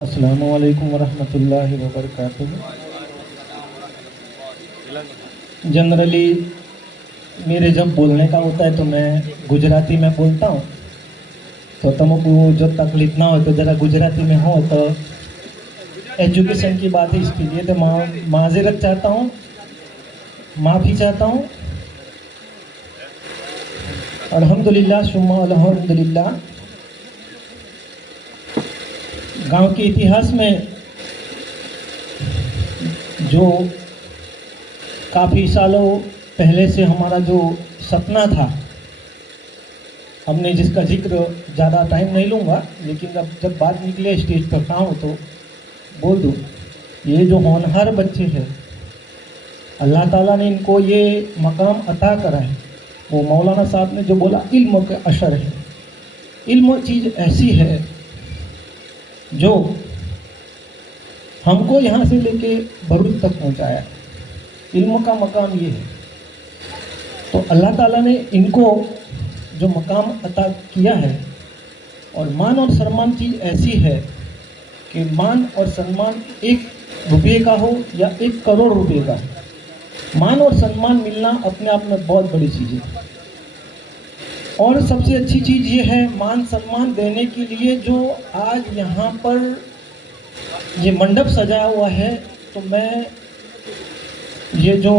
अस्सलाम वालेकुम वरहमतुल्लाहि वबरकातुहू। जनरली मेरे जब बोलने का होता है तो मैं गुजराती में बोलता हूँ, तो तुमको जो तकलीफ ना हो तो ज़रा गुजराती में हो तो एजुकेशन की बात है, इसके लिए तो माज़रत चाहता हूँ, माफ़ी चाहता हूँ। अल्हम्दुलिल्लाह सुम्मा अल्हम्दुलिल्लाह। गांव के इतिहास में जो काफ़ी सालों पहले से हमारा जो सपना था, हमने जिसका जिक्र ज़्यादा टाइम नहीं लूँगा, लेकिन जब बात निकले स्टेज पर खाऊँ तो बोल दूँ। ये जो होनहार बच्चे हैं, अल्लाह ताला ने इनको ये मकाम अता करा है। वो मौलाना साहब ने जो बोला, इल्म का असर है। इल्म चीज़ ऐसी है जो हमको यहाँ से लेके भरूच तक पहुँचाया। इल्म का मकाम ये है। तो अल्लाह ताला ने इनको जो मकाम अता किया है, और मान और सम्मान चीज़ ऐसी है कि मान और सम्मान 1 रुपये का हो या 1 करोड़ रुपये का, मान और सम्मान मिलना अपने आप में बहुत बड़ी चीज़ है। और सबसे अच्छी चीज़ ये है, मान सम्मान देने के लिए जो आज यहाँ पर ये मंडप सजाया हुआ है, तो मैं ये जो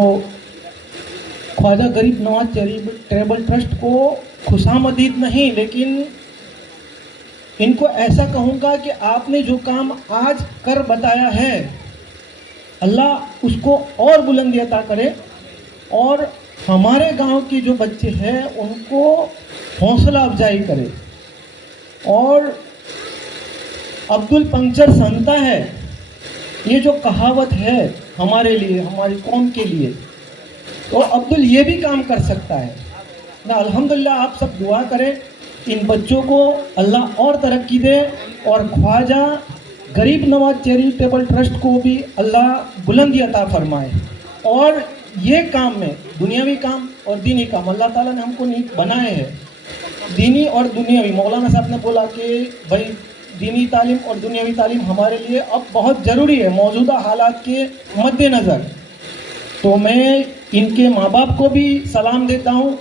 ख्वाजा गरीब नवाज चैरिटेबल ट्रस्ट को खुशामदीद नहीं, लेकिन इनको ऐसा कहूँगा कि आपने जो काम आज कर बताया है, अल्लाह उसको और बुलंदी अता करे, और हमारे गांव के जो बच्चे हैं उनको हौसला अफजाई करे। और अब्दुल पंक्चर संता है, ये जो कहावत है हमारे लिए, हमारी कौम के लिए, तो अब्दुल ये भी काम कर सकता है ना। अल्हम्दुलिल्लाह, आप सब दुआ करें, इन बच्चों को अल्लाह और तरक्की दे, और ख्वाजा गरीब नवाज चैरिटेबल ट्रस्ट को भी अल्लाह बुलंदी अता फरमाए। और ये काम में दुनियावी काम और दीनी काम अल्लाह ताला ने हमको बनाए हैं, दीनी और दुनियावी। मौलाना साहब ने बोला कि भाई दीनी तालीम और दुनियावी तालीम हमारे लिए अब बहुत ज़रूरी है मौजूदा हालात के मद्देनज़र। तो मैं इनके माँ बाप को भी सलाम देता हूँ,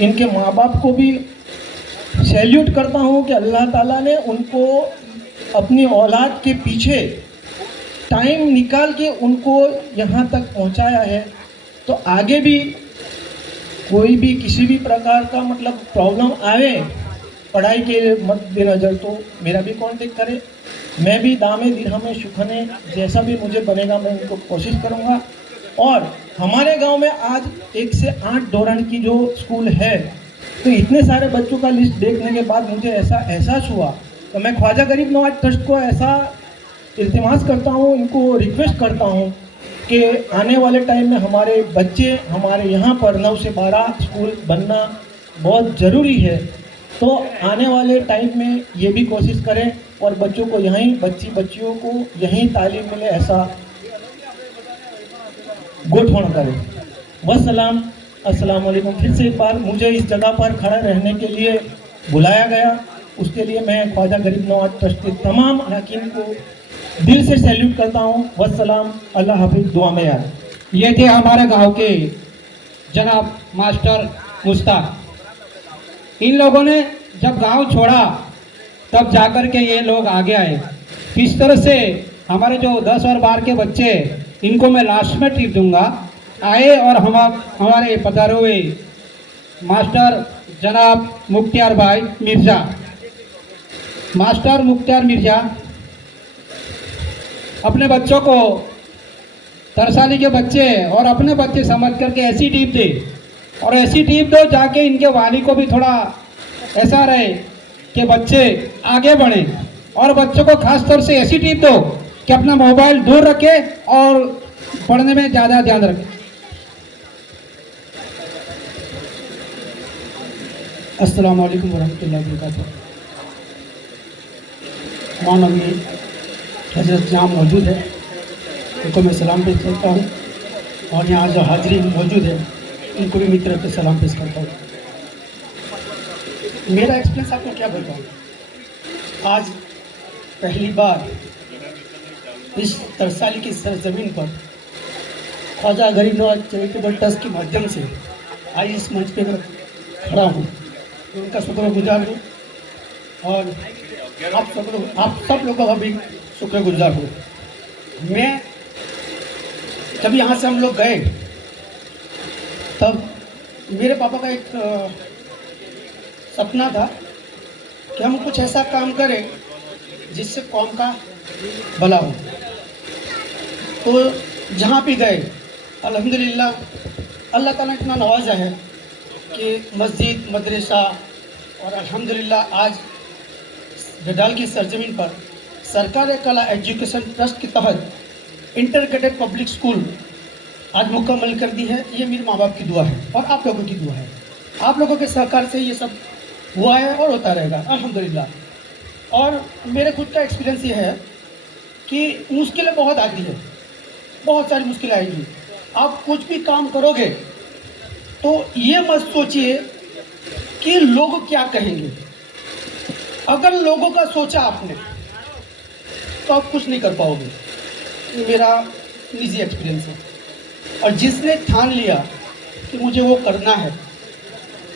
इनके माँ बाप को भी सैल्यूट करता हूँ कि अल्लाह ताला ने उनको अपनी औलाद के पीछे टाइम निकाल के उनको यहाँ तक पहुँचाया है। तो आगे भी कोई भी किसी भी प्रकार का मतलब प्रॉब्लम आए पढ़ाई के मद्देनज़र, तो मेरा भी कांटेक्ट करें। मैं भी दामे दिरहमे शुखने जैसा भी मुझे बनेगा मैं उनको कोशिश करूँगा। और हमारे गांव में आज 1 से 8 दौरान की जो स्कूल है, तो इतने सारे बच्चों का लिस्ट देखने के बाद मुझे ऐसा एहसास हुआ, तो मैं ख्वाजा गरीब नवाज ट्रस्ट को ऐसा इल्तिमास करता हूँ, इनको रिक्वेस्ट करता हूँ कि आने वाले टाइम में हमारे बच्चे हमारे यहाँ पर 9 से 12 स्कूल बनना बहुत ज़रूरी है। तो आने वाले टाइम में ये भी कोशिश करें और बच्चों को यहीं बच्चियों को यहीं तालीम मिले, ऐसा गोठवण करें। वस्सलाम, अस्सलाम वालेकुम। फिर से एक बार मुझे इस जगह पर खड़ा रहने के लिए बुलाया गया, उसके लिए मैं ख्वाजा गरीब नवाज ट्रस्ट के तमाम अरकान को दिल से सैल्यूट करता हूँ। वस्सलाम, अल्लाह हाफिज़, दुआ में याद। ये थे हमारे गांव के जनाब मास्टर मुश्ताक। इन लोगों ने जब गांव छोड़ा तब जाकर के ये लोग आगे आए। किस तरह से हमारे जो 10 और 12 के बच्चे, इनको मैं लास्ट में टिप दूंगा, आए और हमारे पधारे हुए मास्टर जनाब मुख्तियार भाई मिर्ज़ा, मास्टर मुख्तियार मिर्ज़ा अपने बच्चों को, तरसाली के बच्चे और अपने बच्चे समझ करके ऐसी टीप दे, और ऐसी टीप दो जाके इनके वाली को भी थोड़ा ऐसा रहे कि बच्चे आगे बढ़े। और बच्चों को खास तौर से ऐसी टीप दो कि अपना मोबाइल दूर रखे और पढ़ने में ज़्यादा ध्यान रखें। अस्सलाम वालेकुम वरहमतुल्लाहि वबरकातुहू। माननीय हजरत यहाँ मौजूद है, उनको मैं सलाम पेश करता हूँ, और यहाँ जो हाजिरी मौजूद है उनको भी मेरी तरफ से सलाम पेश करता हूँ। मेरा एक्सपीरियंस आपको क्या बताऊँ, आज पहली बार इस तरसाली की सरजमीन पर ख्वाजा गरीब नवाज चैरिटेबल ट्रस्ट के माध्यम से आज इस मंच पे मैं खड़ा हूँ, उनका शुक्रगुजार हूँ और आप सब लोगों का भी शुक्रगुजार हूँ। मैं जब यहाँ से हम लोग गए तब मेरे पापा का एक सपना था कि हम कुछ ऐसा काम करें जिससे कौम का भला हो। तो जहाँ भी गए अल्हम्दुलिल्लाह अल्लाह ताला ने इतना नवाजा है कि मस्जिद मदरसा और अल्हम्दुलिल्लाह आज गडाल की सरजमीन पर सरकार कला एजुकेशन ट्रस्ट के तहत इंटरग्रेटेड पब्लिक स्कूल आज मुकम्मल कर दी है। ये मेरे माँ बाप की दुआ है और आप लोगों की दुआ है। आप लोगों के सहकार से ये सब हुआ है और होता रहेगा अल्हम्दुलिल्लाह। और मेरे खुद का एक्सपीरियंस ये है कि मुश्किलें बहुत आती है, बहुत सारी मुश्किलें आएंगी। आप कुछ भी काम करोगे तो ये मत सोचिए कि लोग क्या कहेंगे। अगर लोगों का सोचा आपने तो आप कुछ नहीं कर पाओगे। ये मेरा निजी एक्सपीरियंस है। और जिसने ठान लिया कि मुझे वो करना है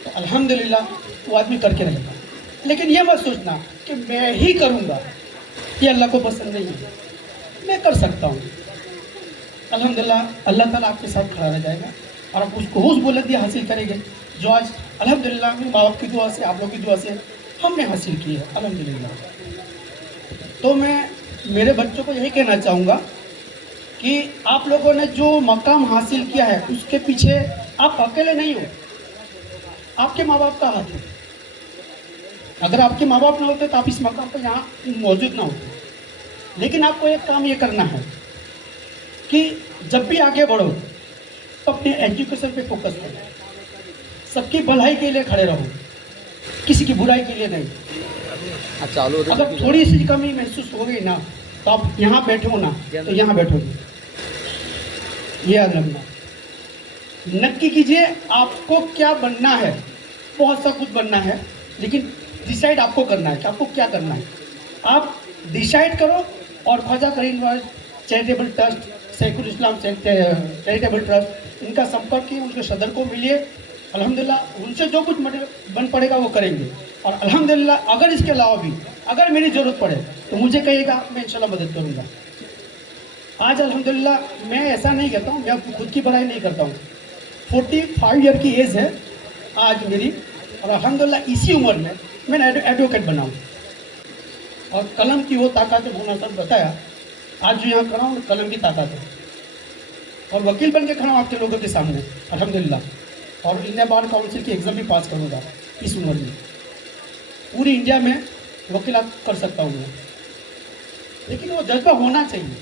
तो अल्हम्दुलिल्लाह वो आदमी करके रहेगा। लेकिन ये मत सोचना कि मैं ही करूँगा, ये अल्लाह को पसंद नहीं है। मैं कर सकता हूँ, अल्हम्दुलिल्लाह अल्लाह ताला आपके साथ खड़ा रह जाएगा और आप उसको उस बुलंदी हासिल करेंगे जो आज अल्हम्दुलिल्लाह मेरे माँ बाप की दुआ से, आप लोग की दुआ से हमने हासिल की है अल्हम्दुलिल्लाह। तो मैं मेरे बच्चों को यही कहना चाहूँगा कि आप लोगों ने जो मकाम हासिल किया है उसके पीछे आप अकेले नहीं हो, आपके माँ बाप का हाथ है। अगर आपके माँ बाप ना होते तो आप इस मकाम पर यहाँ मौजूद ना होते। लेकिन आपको एक काम ये करना है कि जब भी आगे बढ़ो तो अपने एजुकेशन पे फोकस करो, सबकी भलाई के लिए खड़े रहो, किसी की बुराई के लिए नहीं। अगर थोड़ी सी कमी महसूस हो गई ना तो आप यहाँ बैठो ना तो यहाँ बैठोगे, ये याद रखना। नक्की कीजिए आपको क्या बनना है। बहुत सा कुछ बनना है लेकिन डिसाइड आपको करना है कि आपको क्या करना है। आप डिसाइड करो और ख्वाजा गरीब नवाज चैरिटेबल ट्रस्ट, सैफुल इस्लाम चैरिटेबल ट्रस्ट, इनका संपर्क किए, उनके सदर को मिलिए। अल्हम्दुलिल्लाह उनसे जो कुछ बन पड़ेगा वो करेंगे। और अल्हम्दुलिल्लाह अगर इसके अलावा भी अगर मेरी ज़रूरत पड़े तो मुझे कहिएगा, मैं इंशाल्लाह मदद करूँगा। आज अल्हम्दुलिल्लाह मैं ऐसा नहीं कहता हूँ, मैं खुद की बड़ाई नहीं करता हूँ। 45 ईयर की एज है आज मेरी और अल्हम्दुलिल्लाह इसी उम्र में मैंने एडवोकेट बना हूँ। और कलम की वो ताकत है, मौलाना साहब बताया, आज जो यहाँ खड़ा हूँ कलम की ताकत है और वकील बन के खड़ा हूँ आपके लोगों के सामने अल्हम्दुलिल्लाह। और इंडिया बार काउंसिल की एग्ज़ाम भी पास करूँगा इस उम्र में। पूरी इंडिया में वकीलात कर सकता हूँ मैं, लेकिन वो जज्बा होना चाहिए।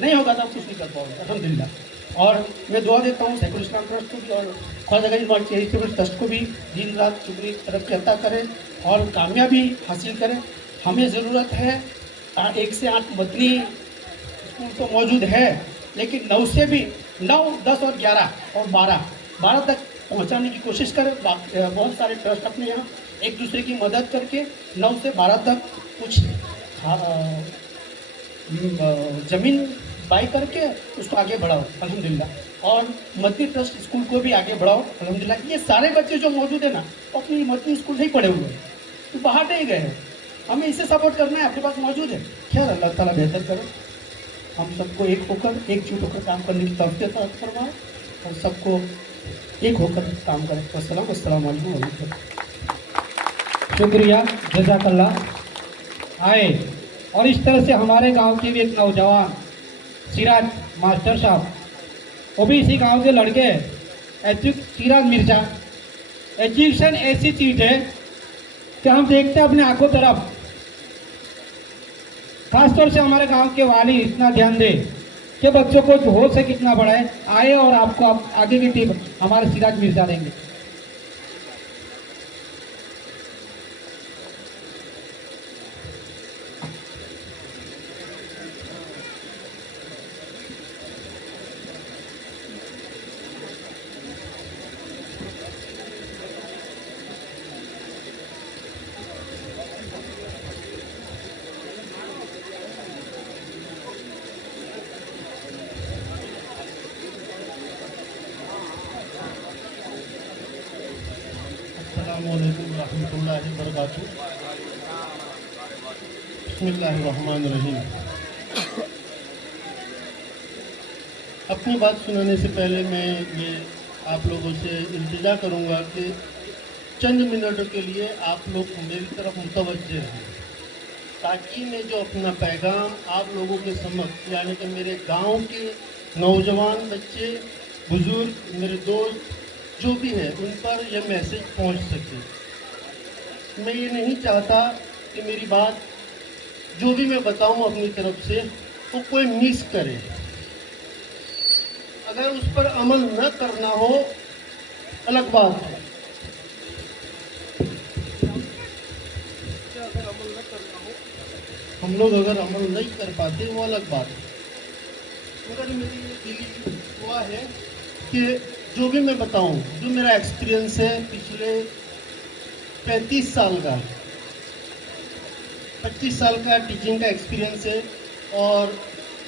नहीं होगा तो आप कुछ नहीं कर पाओगे अल्हम्दुलिल्लाह। और मैं दुआ देता हूँ सैफुल इस्लाम ट्रस्ट को भी और ख्वाजा गरीब नवाज चैरिटेबल ट्रस्ट को भी दिन रात चुगली तरक्की अता करें और कामयाबी हासिल करें। हमें ज़रूरत है 1 से 8 मदनी स्कूल तो मौजूद है, लेकिन 9 से भी 9, 10 और 11 और 12 तक पहुंचाने की कोशिश करें। बहुत सारे ट्रस्ट अपने यहाँ एक दूसरे की मदद करके 9 से 12 तक कुछ ज़मीन बाई करके उसको आगे बढ़ाओ अल्हम्दुलिल्लाह। और मदनी ट्रस्ट स्कूल को भी आगे बढ़ाओ अल्हम्दुलिल्लाह। ये सारे बच्चे जो मौजूद है ना वो अपनी मदनी स्कूल नहीं पढ़े हुए हैं, तो बाहर नहीं गए हैं। हमें इसे सपोर्ट करना है, अपने पास मौजूद है। खैर अल्लाह ताला बेहतर करे, हम सबको एक होकर एकजुट होकर काम करने की तौफीक अता फरमाए और सबको एक होकर काम करें। अस्सलाम वालेकुम। शुक्रिया, जज़ाकल्लाह। आए और इस तरह से हमारे गांव के भी एक नौजवान सिराज मास्टर साहब, वो भी इसी गांव के लड़के हैं, सिराज मिर्जा। एजुकेशन ऐसी चीज़ है कि हम देखते हैं अपने आंखों तरफ, खासतौर से हमारे गांव के वाली इतना ध्यान दे कि बच्चों को जो हो सके कितना बढ़ाए। आए और आपको आप आगे की टीम हमारे सिराज मिर्जा देंगे। अस्सलामुअलैकुम रहमतुल्लाहि व बरकातुहू। बिस्मिल्लाहिर्रहमानिर्रहीम। अपनी बात सुनाने से पहले मैं ये आप लोगों से इल्तिजा करूँगा कि चंद मिनटों के लिए आप लोग मेरी तरफ मुतवज्जे रहें, ताकि मैं जो अपना पैगाम आप लोगों के समक्ष, यानी कि मेरे गांव के नौजवान बच्चे, बुज़ुर्ग, मेरे दोस्त जो भी है, उन पर यह मैसेज पहुंच सके। मैं ये नहीं चाहता कि मेरी बात जो भी मैं बताऊं अपनी तरफ से वो कोई मिस करे। अगर उस पर अमल न करना हो अलग बात है, अगर अमल न करना हो, हम लोग अगर अमल नहीं कर पाते वो अलग बात है। मगर मेरी ये दिली दुआ है कि जो भी मैं बताऊं, जो मेरा एक्सपीरियंस है पिछले 35 साल का, 25 साल का टीचिंग का एक्सपीरियंस है और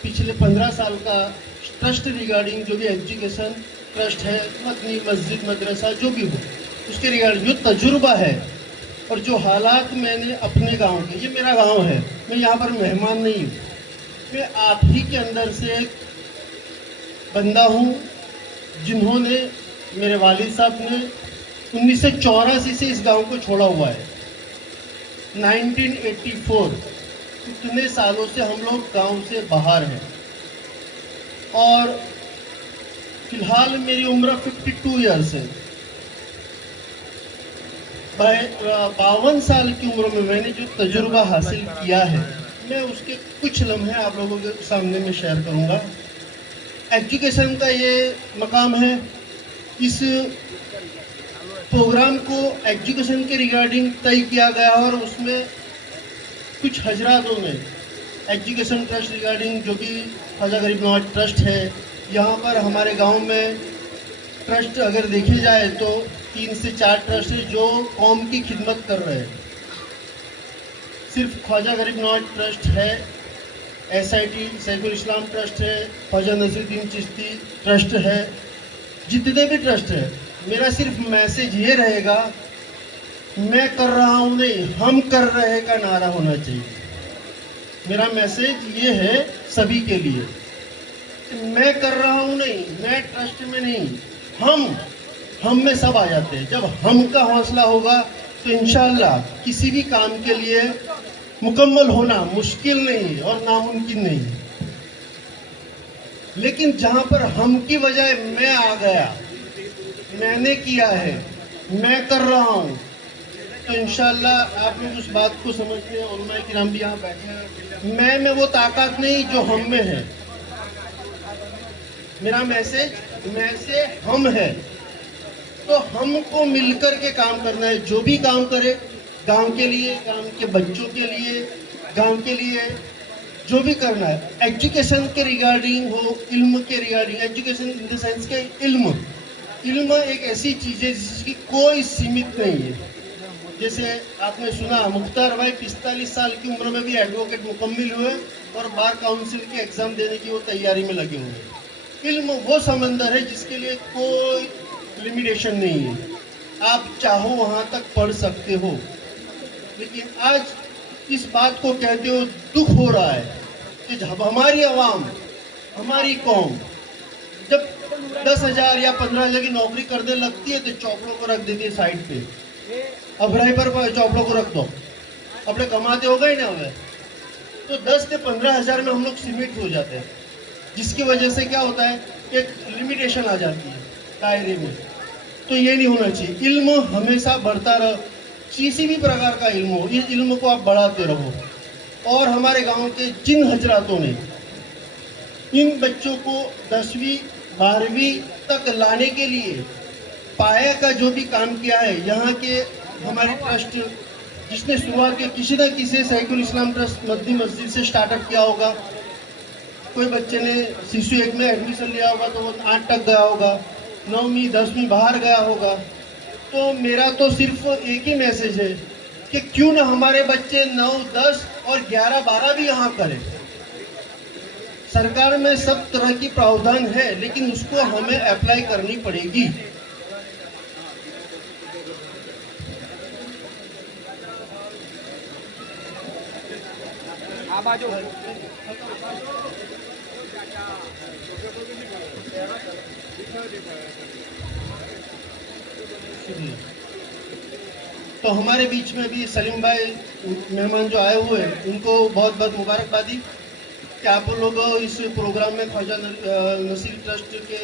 पिछले 15 साल का ट्रस्ट रिगार्डिंग जो भी एजुकेशन ट्रस्ट है, मदनी मस्जिद मदरसा जो भी हो, उसके रिगार्डिंग जो तजुर्बा है और जो हालात मैंने अपने गांव के, ये मेरा गांव है, मैं यहाँ पर मेहमान नहीं हूँ, मैं आप ही के अंदर से एक बंदा हूँ जिन्होंने, मेरे वालिद साहब ने 1984 से इस गांव को छोड़ा हुआ है। 1984, इतने सालों से हम लोग गांव से बाहर हैं और फिलहाल मेरी उम्र 52 ईयर्स है। 52 साल की उम्र में मैंने जो तजुर्बा हासिल किया है, मैं उसके कुछ लम्हे आप लोगों के सामने में शेयर करूंगा। एजुकेशन का ये मकाम है, इस प्रोग्राम को एजुकेशन के रिगार्डिंग तय किया गया और उसमें कुछ हजरातों ने एजुकेशन ट्रस्ट रिगार्डिंग, जो कि ख्वाजा गरीब नवाज ट्रस्ट है, यहाँ पर हमारे गांव में ट्रस्ट अगर देखी जाए तो 3 से 4 ट्रस्ट है जो कौम की खिदमत कर रहे हैं। सिर्फ ख्वाजा गरीब नवाज ट्रस्ट है, SIT सैफुल इस्लाम ट्रस्ट है, ख्वाजा नसीरुद्दीन चिश्ती ट्रस्ट है, जितने भी ट्रस्ट है, मेरा सिर्फ मैसेज ये रहेगा, मैं कर रहा हूँ नहीं, हम कर रहे का नारा होना चाहिए। मेरा मैसेज ये है सभी के लिए, मैं कर रहा हूँ नहीं, मैं ट्रस्ट में नहीं, हम में सब आ जाते हैं। जब हम का हौसला होगा तो इंशाअल्लाह किसी भी काम के लिए मुकम्मल होना मुश्किल नहीं और नामुमकिन नहीं। लेकिन जहां पर हम की बजाय मैं आ गया, मैंने किया है, मैं कर रहा हूं, तो इंशाअल्लाह आप लोग उस बात को समझते हैं। उलमा किराम भी यहाँ बैठे हैं, मैं में वो ताकत नहीं जो हम में है। मेरा मैसेज मैं से हम है, तो हमको मिलकर के काम करना है। जो भी काम करे गांव के लिए, गांव के बच्चों के लिए, गांव के लिए जो भी करना है, एजुकेशन के रिगार्डिंग हो, इल्म के regarding, education in the sense के इल्म एक ऐसी चीज़ है जिसकी कोई सीमित नहीं है। जैसे आपने सुना मुख्तार भाई 45 साल की उम्र में भी एडवोकेट मुकम्मिल हुए और बार काउंसिल के एग्ज़ाम देने की वो तैयारी में लगे हुए हैं। इल्म वो समंदर है जिसके लिए कोई लिमिटेशन नहीं है, आप चाहो वहाँ तक पढ़ सकते हो। लेकिन आज इस बात को कहते हो दुख हो रहा है कि जब हमारी आवाम, हमारी कौम जब 10,000 या 15,000 की नौकरी करने लगती है तो चौपड़ों को रख देती है साइड पे। अब रहे पर चौपड़ों को रख दो, अपने कमाते हो गए ना हुए, तो 10 से 15,000 में हम लोग सीमित हो जाते हैं, जिसकी वजह से क्या होता है, एक लिमिटेशन आ जाती है दायरे में। तो ये नहीं होना चाहिए। इल्म हमेशा बढ़ता रहो, किसी भी प्रकार का इल्म हो, इस इल्म को आप बढ़ाते रहो। और हमारे गांव के जिन हजरातों ने इन बच्चों को 10वीं 12वीं तक लाने के लिए पाया का जो भी काम किया है, यहाँ के हमारे ट्रस्ट जिसने शुरुआत की, किसी न किसी सैफुल इस्लाम ट्रस्ट मदनी मस्जिद से स्टार्टअप किया होगा। कोई बच्चे ने शिशु 1 में एडमिशन लिया होगा तो वो 8 तक गया होगा, 9वीं 10वीं बाहर गया होगा। तो मेरा तो सिर्फ एक ही मैसेज है कि क्यों ना हमारे बच्चे 9, 10 और 11, 12 भी यहाँ करें। सरकार में सब तरह की प्रावधान है, लेकिन उसको हमें अप्लाई करनी पड़ेगी। तो हमारे बीच में भी सलीम भाई मेहमान जो आए हुए हैं उनको बहुत बहुत मुबारकबादी कि आप लोग इस प्रोग्राम में ख्वाजा नसीर ट्रस्ट के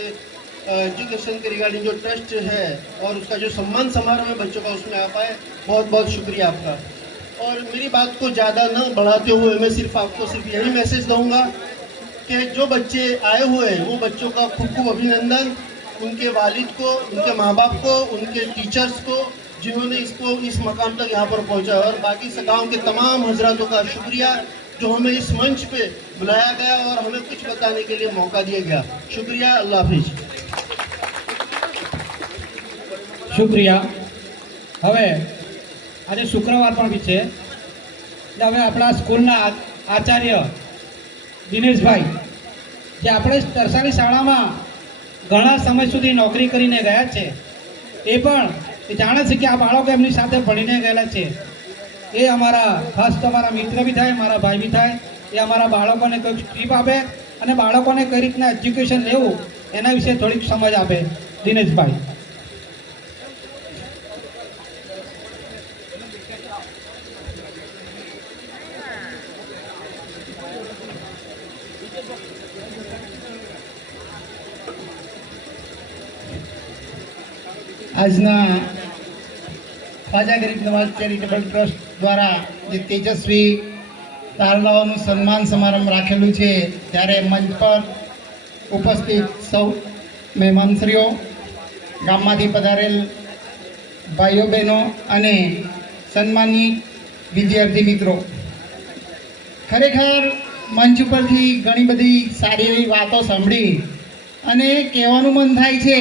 एजुकेशन के रिगार्डिंग जो ट्रस्ट है और उसका जो सम्मान समारोह है बच्चों का उसमें आ पाए, बहुत बहुत शुक्रिया आपका। और मेरी बात को ज़्यादा न बढ़ाते हुए मैं आपको सिर्फ यही मैसेज दूंगा कि जो बच्चे आए हुए हैं वो बच्चों का खूब खूब अभिनंदन, उनके वालिद को, उनके माँ बाप को, उनके टीचर्स को जिन्होंने इसको इस मकाम तक यहाँ पर पहुँचा, और बाकी गाँव के तमाम हजरातों का शुक्रिया जो हमें इस मंच पे बुलाया गया और हमें कुछ बताने के लिए मौका दिया गया। शुक्रिया, अल्लाह हाफिज। शुक्रिया। હવે આજે શુક્રવાર પણ બી છે એટલે હવે આપણા સ્કૂલના આચાર્ય દિનેશભાઈ જે આપણે તરસાલી શાળામાં ઘણા સમય સુધી નોકરી કરીને ગયા છે એ પણ એ જાણે છે કે આ બાળકો એમની સાથે ભણીને ગયેલા છે એ અમારા ખાસ તો અમારા મિત્ર બી થાય, મારા ભાઈ બી થાય, એ અમારા બાળકોને કંઈક ટીપ આપે અને બાળકોને કઈ રીતના એજ્યુકેશન લેવું એના વિશે થોડીક સમજ આપે દિનેશભાઈ। આજના ખ્વાજા ગરીબ નવાજ ચેરિટેબલ ટ્રસ્ટ દ્વારા જે તેજસ્વી તારલાઓનું સન્માન સમારંભ રાખેલું છે ત્યારે મંચ પર ઉપસ્થિત સૌ મહેમાનશ્રીઓ, ગામમાંથી પધારેલ ભાઈઓ બહેનો અને સન્માનિત વિદ્યાર્થી મિત્રો, ખરેખર મંચ ઉપરથી ઘણી બધી સારી એવી વાતો સાંભળી અને કહેવાનું મન થાય છે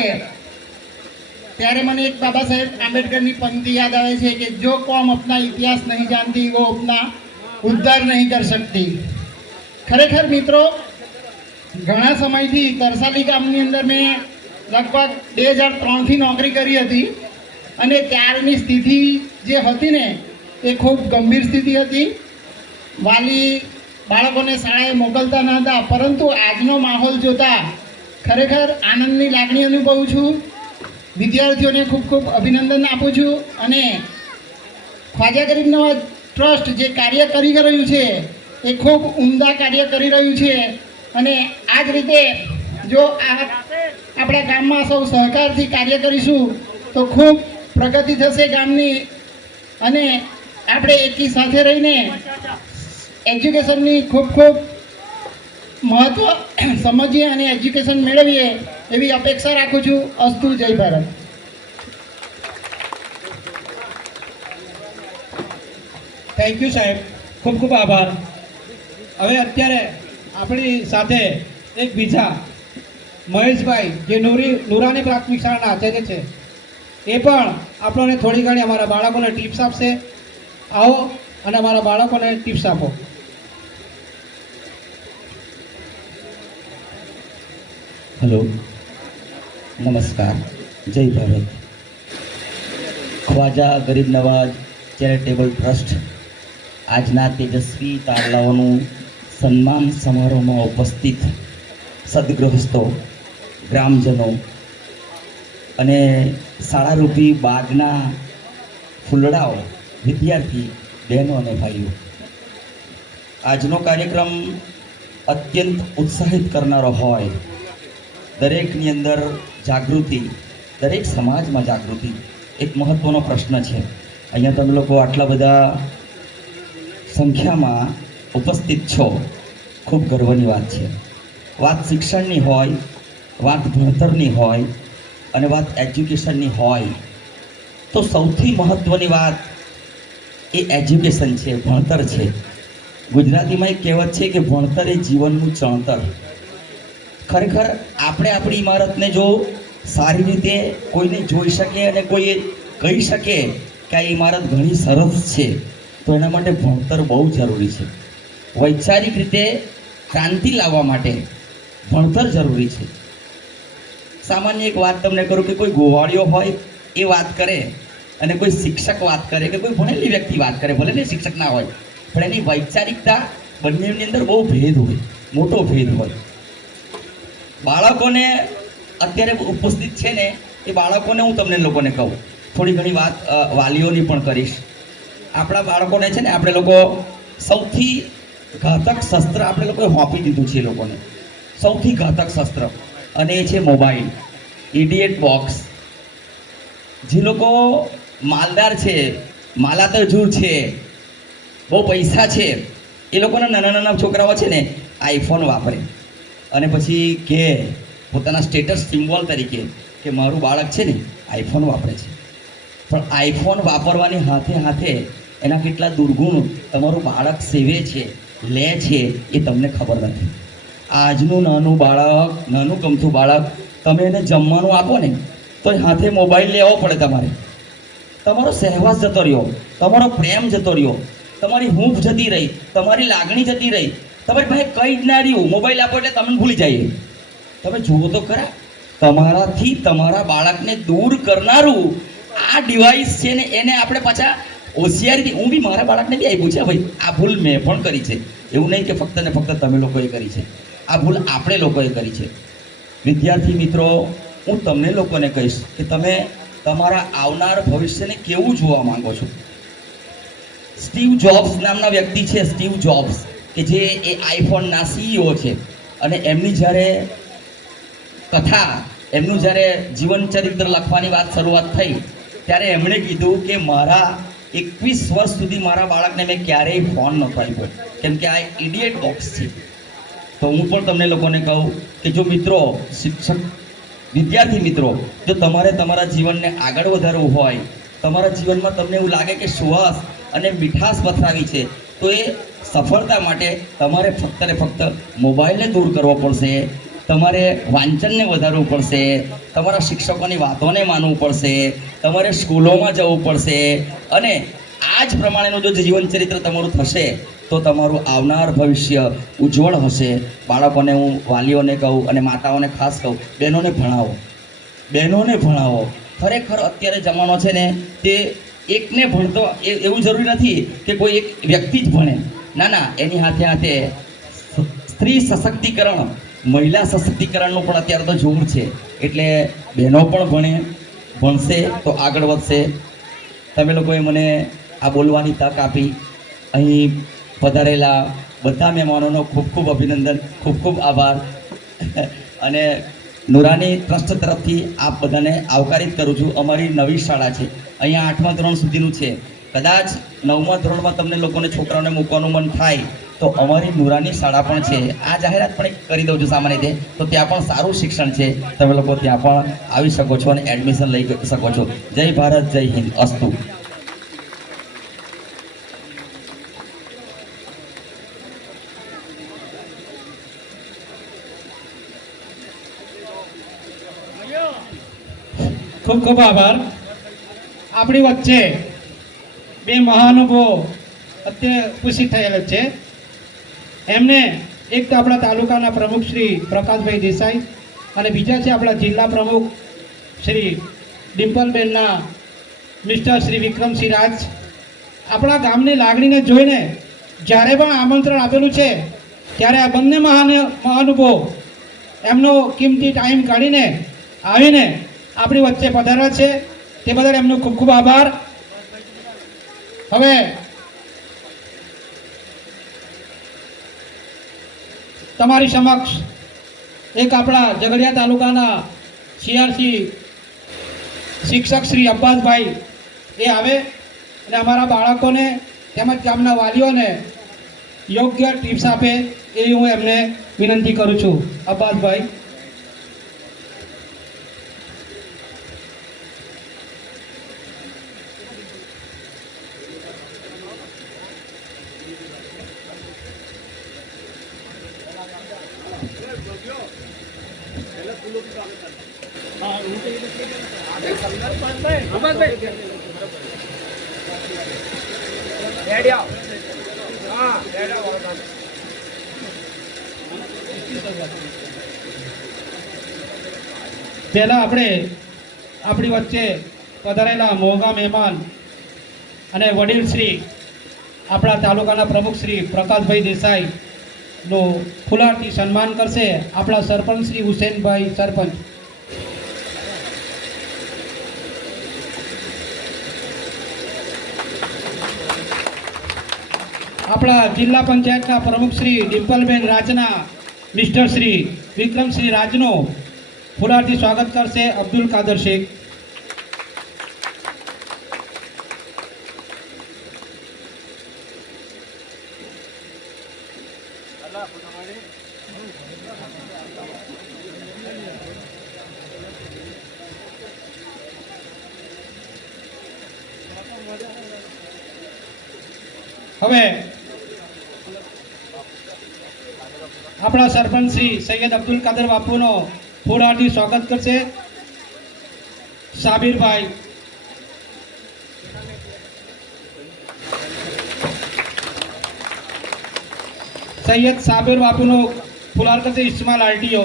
ત્યારે મને એક બાબા સાહેબ આંબેડકરની પંક્તિ યાદ આવે છે કે જો કોમ अपना इतिहास नहीं जानती वो अपना उद्धार नहीं कर सकती। ખરેખર મિત્રો, ઘણા સમયથી તરસાલી ગામની અંદર મેં લગભગ 2003થી નોકરી કરી હતી અને ત્યારની સ્થિતિ જે હતી ને એ ખૂબ ગંભીર સ્થિતિ હતી। વાલી બાળકોને શાળાએ મોકલતા ન હતા, પરંતુ આજનો માહોલ જોતા ખરેખર આનંદની લાગણી અનુભવું છું। વિદ્યાર્થીઓને ખૂબ ખૂબ અભિનંદન આપું છું અને ખ્વાજા ગરીબ નવાજ ટ્રસ્ટ જે કાર્ય કરી રહ્યું છે એ ખૂબ ઉમદા કાર્ય કરી રહ્યું છે અને આ જ રીતે જો આપણા ગામમાં સૌ સહકારથી કાર્ય કરીશું તો ખૂબ પ્રગતિ થશે ગામની અને આપણે એકી સાથે રહીને એજ્યુકેશનની ખૂબ ખૂબ મહત્વ સમજીએ અને એજ્યુકેશન મેળવીએ એવી અપેક્ષા રાખું છું। અસ્તુ, જય ભારત। થેન્ક યુ સાહેબ, ખૂબ ખૂબ આભાર। હવે અત્યારે આપણી સાથે એક બીજા મહેશભાઈ જે નુરાની પ્રાથમિક શાળાના આચાર્ય છે એ પણ આપણને થોડી ઘણી અમારા બાળકોને ટિપ્સ આપશે। આવો અને અમારા બાળકોને ટિપ્સ આપો। हेलो, नमस्कार, जय भारत। ख्वाजा गरीब नवाज चैरिटेबल ट्रस्ट આજના તેજસ્વી તારલાઓનું સન્માન સમારોહમાં ઉપસ્થિત સદગૃહસ્થો, ગ્રામજનો અને શાળારૂપી બાગના ફૂલડાઓ, વિદ્યાર્થી બહેનો અને ભાઈઓ, આજનો કાર્યક્રમ અત્યંત ઉત્સાહિત કરનારો હોય। દરેકની અંદર જાગૃતિ, દરેક સમાજમાં જાગૃતિ એક મહત્ત્વનો પ્રશ્ન છે। અહીંયા તમે લોકો આટલા બધા સંખ્યામાં ઉપસ્થિત છો, ખૂબ ગર્વની વાત છે। વાત શિક્ષણની હોય, વાત ભણતરની હોય અને વાત એજ્યુકેશનની હોય તો સૌથી મહત્ત્વની વાત એ એજ્યુકેશન છે, ભણતર છે। ગુજરાતીમાં એક કહેવત છે કે ભણતર એ જીવનનું ચણતર। ખરેખર આપણે આપણી ઇમારતને જો સારી રીતે કોઈને જોઈ શકે અને કોઈ કહી શકે કે આ ઇમારત ઘણી સરસ છે તો એના માટે ભણતર બહુ જરૂરી છે। વૈચારિક રીતે ક્રાંતિ લાવવા માટે ભણતર જરૂરી છે। સામાન્ય એક વાત તમને કરું કે કોઈ ગોવાળિયો હોય એ વાત કરે અને કોઈ શિક્ષક વાત કરે કે કોઈ ભણેલી વ્યક્તિ વાત કરે, ભલે ને શિક્ષક ના હોય, પણ એની વૈચારિકતા બંનેની અંદર બહુ ભેદ હોય, મોટો ભેદ હોય. બાળકોને અત્યારે ઉપસ્થિત છે ને એ બાળકોને હું તમને લોકોને કહું, થોડી ઘણી વાત વાલીઓની પણ કરીશ. આપણા બાળકોને છે ને આપણે લોકો સૌથી ઘાતક શસ્ત્ર આપણે લોકોએ હોંપી દીધું છે એ લોકોને, સૌથી ઘાતક શસ્ત્ર, અને એ છે મોબાઈલ, ઇડિયટ બોક્સ. જે લોકો માલદાર છે, માલાતરજૂર છે, બહુ પૈસા છે, એ લોકોના નાના નાના છોકરાઓ છે ને આઈફોન વાપરે અને પછી કે પોતાના સ્ટેટસ સિમ્બોલ તરીકે કે મારું બાળક છે ને આઈફોન વાપરે છે. પણ આઈફોન વાપરવાની હાથે હાથે એના કેટલા દુર્ગુણ તમારું બાળક સેવે છે, લે છે, એ તમને ખબર નથી. આજનું નાનું બાળક, નાનું ગમતું બાળક, તમે એને જમવાનું આપો ને તો હાથે મોબાઈલ લેવો પડે તમારે. તમારો સહેવાસ જતો રહ્યો, તમારો પ્રેમ જતો રહ્યો, તમારી હૂંફ જતી રહી, તમારી લાગણી જતી રહી, તમારી પાસે કંઈ જ ના રહ્યું. મોબાઈલ આપો એટલે તમને ભૂલી જઈએ. તમે જુઓ તો ખરા, તમારાથી તમારા બાળકને દૂર કરનારું આ ડિવાઇસ છે ને એને આપણે પાછા હોશિયારીથી, હું બી મારા બાળકને બી આપ્યું છે ભાઈ, આ ભૂલ મેં પણ કરી છે, એવું નહીં કે ફક્ત ને ફક્ત તમે લોકોએ કરી છે, આ ભૂલ આપણે લોકોએ કરી છે. વિદ્યાર્થી મિત્રો, હું તમને લોકોને કહીશ કે તમે તમારા આવનાર ભવિષ્યને કેવું જોવા માંગો છો. સ્ટીવ જોબ્સ નામના વ્યક્તિ છે, સ્ટીવ જોબ્સ, કે જે એ આઈફોનના CEO છે, અને એમની જ્યારે કથા, એમનું જ્યારે જીવન ચરિત્ર લખવાની વાત શરૂઆત થઈ ત્યારે એમણે કીધું કે મારા 21 વર્ષ સુધી મારા બાળકને મેં ક્યારેય ફોન નહોતો આપ્યો, કેમ કે આ ઇડિયટ બોક્સ છે. તો હું પણ તમને લોકોને કહું કે જો મિત્રો, શિક્ષક, વિદ્યાર્થી મિત્રો, જો તમારે તમારા જીવનને આગળ વધારવું હોય, તમારા જીવનમાં તમને એવું લાગે કે સુવાસ અને મીઠાશ પથરાવી છે, તો એ સફળતા માટે તમારે ફક્ત ને ફક્ત મોબાઈલને દૂર કરવો પડશે, તમારે વાંચનને વધારવું પડશે, તમારા શિક્ષકોની વાતોને માનવું પડશે, તમારે સ્કૂલોમાં જવું પડશે, અને આ જ પ્રમાણેનું જો જીવન ચરિત્ર તમારું થશે તો તમારું આવનાર ભવિષ્ય ઉજ્જવળ હશે. બાળકોને હું, વાલીઓને કહું અને માતાઓને ખાસ કહું, બહેનોને ભણાવો, બહેનોને ભણાવો. ખરેખર અત્યારે જમાનો છે ને તે એકને ભણતો એવું જરૂરી નથી કે કોઈ એક વ્યક્તિ જ ભણે. ના ના, એની હાથે હાથે સ્ત્રી સશક્તિકરણ, મહિલા સશક્તિકરણનું પણ અત્યારે તો જોર છે. એટલે બહેનો પણ ભણશે તો આગળ વધશે. તમે લોકોએ મને આ બોલવાની તક આપી. અહીં પધારેલા બધા મહેમાનોનો ખૂબ ખૂબ અભિનંદન, ખૂબ ખૂબ આભાર. અને નુરાની ટ્રસ્ટ તરફથી આપ બધાને આવકારિત કરું છું. અમારી નવી શાળા છે, અહીંયા 8મા ધોરણ સુધીનું છે. કદાચ 9મા ધોરણમાં તમને લોકોને છોકરાઓને મૂકવાનું મન થાય તો અમારી નુરાની શાળા પણ છે. આ જાહેરાત પણ કરી દઉં છું સામાન્ય રીતે. તો ત્યાં પણ સારું શિક્ષણ છે, તમે લોકો ત્યાં પણ આવી શકો છો અને એડમિશન લઈ શકો છો. જય ભારત, જય હિન્દ, અસ્તુ. ખૂબ ખૂબ આભાર. આપણી વચ્ચે બે મહાનુભાવો અત્યારે ઉપસ્થિત થયેલા છે. એમને એક તો આપણા તાલુકાના પ્રમુખ શ્રી પ્રકાશભાઈ દેસાઈ અને બીજા છે આપણા જિલ્લા પ્રમુખ શ્રી ડિમ્પલબેનના મિસ્ટર શ્રી વિક્રમસિંહ રાજ. આપણા ગામની લાગણીને જોઈને જ્યારે પણ આમંત્રણ આપેલું છે ત્યારે આ બંને મહાનુભાવો એમનો કિંમતી ટાઈમ કાઢીને આવીને આપણી વચ્ચે પધાર્યા છે, તે બદલ એમનો ખૂબ ખૂબ આભાર. હવે તમારી સમક્ષ એક આપણા ઝઘડિયા તાલુકાના CRC શિક્ષક શ્રી અબ્બાસભાઈ એ આવે અને અમારા બાળકોને તેમજ ગામના વાલીઓને યોગ્ય ટિપ્સ આપે એ હું એમને વિનંતી કરું છું. અબ્બાસભાઈ. પહેલા આપણે આપણી વચ્ચે પધારેલા મોંઘા મહેમાન અને વડીલ શ્રી આપણા તાલુકાના પ્રમુખ શ્રી પ્રકાશભાઈ દેસાઈનું ફુલારથી સન્માન કરશે આપણા સરપંચ શ્રી હુસેનભાઈ સરપંચ. આપણા જિલ્લા પંચાયતના પ્રમુખ શ્રી ડિમ્પલબેન રાજના મિસ્ટર શ્રી વિક્રમશ્રી રાજનો ફુલારથી સ્વાગત કરશે અબ્દુલ કાદર શેખ. હવે આપણા સરપંચ શ્રી સૈયદ અબ્દુલ કાદર બાપુનો ફુલારથી સ્વાગત કરશે સાબિરભાઈ. સૈયદ સાબિર બાપુનો ફુલાર કરશે ઇસ્માઇલ આરટીઓ.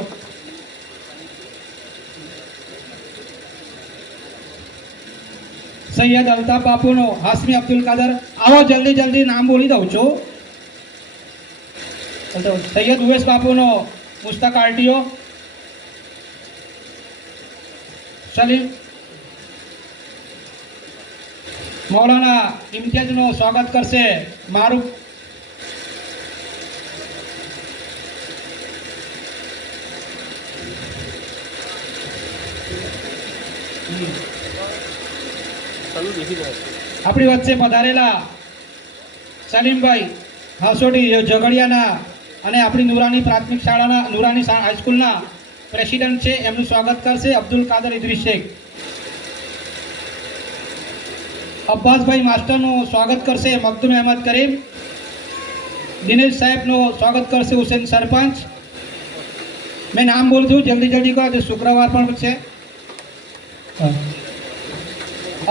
સૈયદ અલ્તાફ બાપુનો હાસમી અબ્દુલ કાદર. આવો જલ્દી જલ્દી નામ બોલી દઉં છું. સૈયદ ઉવેસ બાપુનો મુસ્તક આરટીઓ. સલીમ મૌલાના ઇમ્તિયાજનો સ્વાગત કરશે મારૂફ. આપણી વચ્ચે પધારેલા સલીમભાઈ હાસોડી ઝઘડિયાના અને આપણી નુરાની પ્રાથમિક શાળાના નુરાની હાઈસ્કૂલના પ્રેસિડેન્ટ છે, એમનું સ્વાગત કરશે અબ્દુલ કાદર ઇદરીસ શેખ. અબ્બાસભાઈ માસ્ટરનું સ્વાગત કરશે મખદુમ અહેમદ કરીમ. દિનેશ સાહેબનું સ્વાગત કરશે હુસેન સરપંચ. મેં નામ બોલું છું, જલ્દી જલ્દી કહો, આજે શુક્રવાર પણ છે.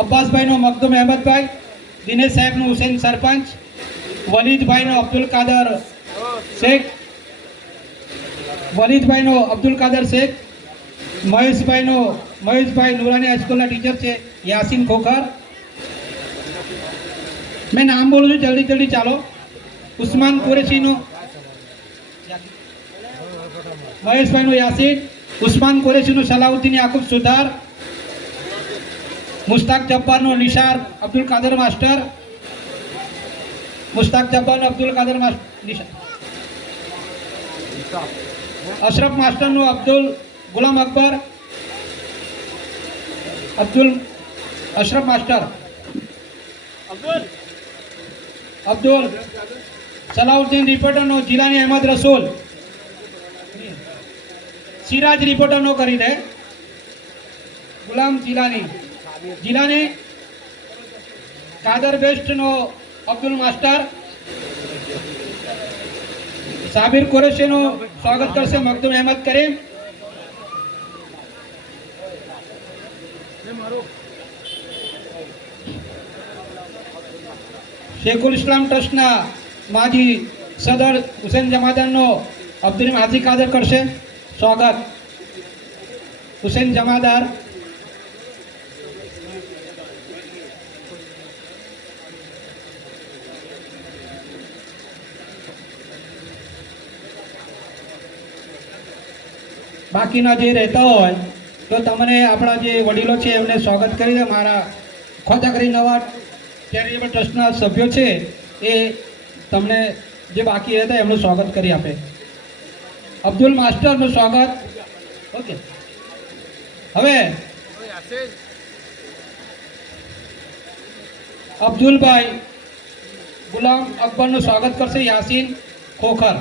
અબ્બાસભાઈનો મખદુમ અહેમદભાઈ, દિનેશ સાહેબનું હુસેન સરપંચ, વલીદભાઈનો અબ્દુલ કાદર શેખ, વલીદભાઈનો અબ્દુલ કાદર શેખ, મહેશભાઈ નુરાની હાઈસ્કૂલના ટીચર છે યાસીન ખોખર. મેં નામ બોલું છું, જલ્દી જલ્દી ચાલો. ઉસ્માન કુરેશીનો મહેશભાઈનો યાસીન, ઉસ્માન કુરેશીનો સલાઉદ્દીન યાકુબ સુધાર, મુસ્તાક જબ્બારનો નિશાર અબ્દુલ કાદર માસ્ટર, મુસ્તાક જબ્બારનો અબ્દુલ કાદર નિશાર, અશરફ માસ્ટરનો અબ્દુલ ગુલામ અકબર, અશરફ માસ્ટર, અબ્દુલ સલાઉદ્દીન રિપોર્ટરનો જીલાની અહેમદ રસૂલ, સિરાજ રિપોર્ટરનો કરી દે ગુલામ જીલાની, કાદર બેસ્ટનો અબ્દુલ માસ્ટર, સાબિર કુરેશીનું સ્વાગત કરશે મખદુમ અહેમદ કરીમ. શેખુલ ઇસ્લામ ટ્રસ્ટના માજી સદર હુસેન જમાદારનો અબ્દુલ હાજી કાદર કરશે સ્વાગત. હુસેન જમાદાર. બાકીના જે રહેતા હોય તો તમને આપણા જે વડીલો છે એમને સ્વાગત કરી દે. મારા ખોજાગરી નવા ચેરિટેબલ ટ્રસ્ટના સભ્યો છે એ તમને જે બાકી રહેતા એમનું સ્વાગત કરી આપે. અબ્દુલ માસ્ટરનું સ્વાગત. ઓકે, હવે અબ્દુલભાઈ ગુલામ અકબરનું સ્વાગત કરશે યાસીન ખોખર.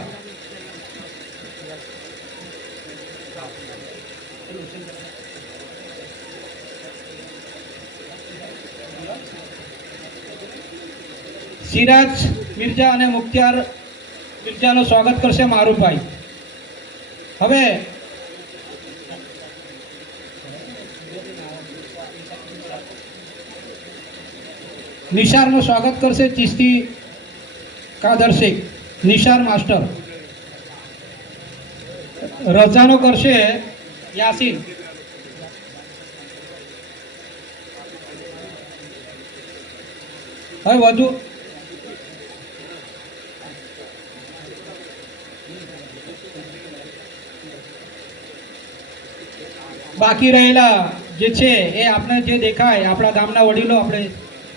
સિરાજ મિર્જા અને મુખ્તિયાર મિર્જાનું સ્વાગત કરશે મારૂફભાઈ. હવે નિશારનું સ્વાગત કરશે ચિશ્તી કાદર શેખ, નિશાર માસ્ટર. રજાનો કરશે યાસીન. હવે વધુ બાકી રહેલા જે છે એ આપણે જે દેખાય આપણા ગામના વડીલો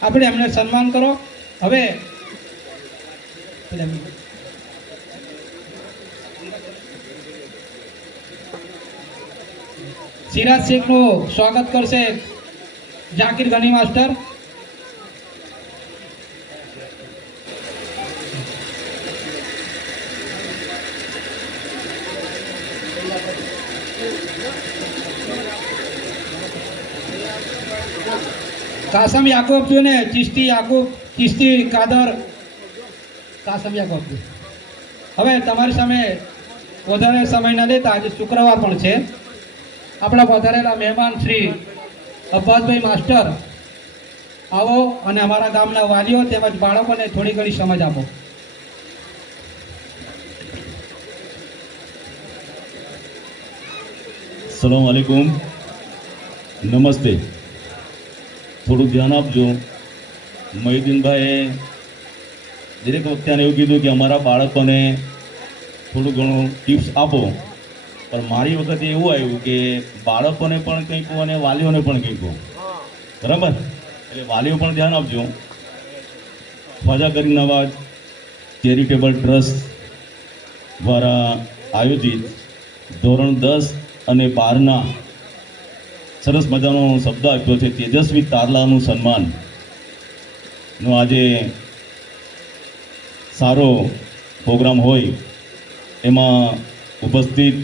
આપણે એમને સન્માન કરો. હવે સિરાજ શેખનું સ્વાગત કરશે જાકીર ગની માસ્ટર. કાસમ યાકુબ જો ને ચિશ્તી કાદર કાસમ યાકુબ. હવે તમારી સામે વધારે સમય ન લેતા આજે શુક્રવાર પણ છે. આપણા વધારેલા મહેમાન શ્રી અબ્બાસભાઈ માસ્ટર આવો અને અમારા ગામના વાલીઓ તેમજ બાળકોને થોડી ઘણી સમજ આપો. સલામ વાલેકુમ, નમસ્તે. થોડું ધ્યાન આપજો. મહિદીનભાઈએ દરેક વખતે આને એવું કીધું કે અમારા બાળકોને થોડું ઘણું ટિપ્સ આપો, પણ મારી વખતે એવું આવ્યું કે બાળકોને પણ કંઈક કહો અને વાલીઓને પણ કંઈક કહો. બરાબર? એટલે વાલીઓ પણ ધ્યાન આપજો. ખ્વાજા કરીમ નવાજ ચેરિટેબલ ટ્રસ્ટ દ્વારા આયોજિત ધોરણ 10 અને 12ના સરસ મજાનો શબ્દ આપ્યો છે તેજસ્વી તારલાનું સન્માનનો આજે સારો પ્રોગ્રામ હોય એમાં ઉપસ્થિત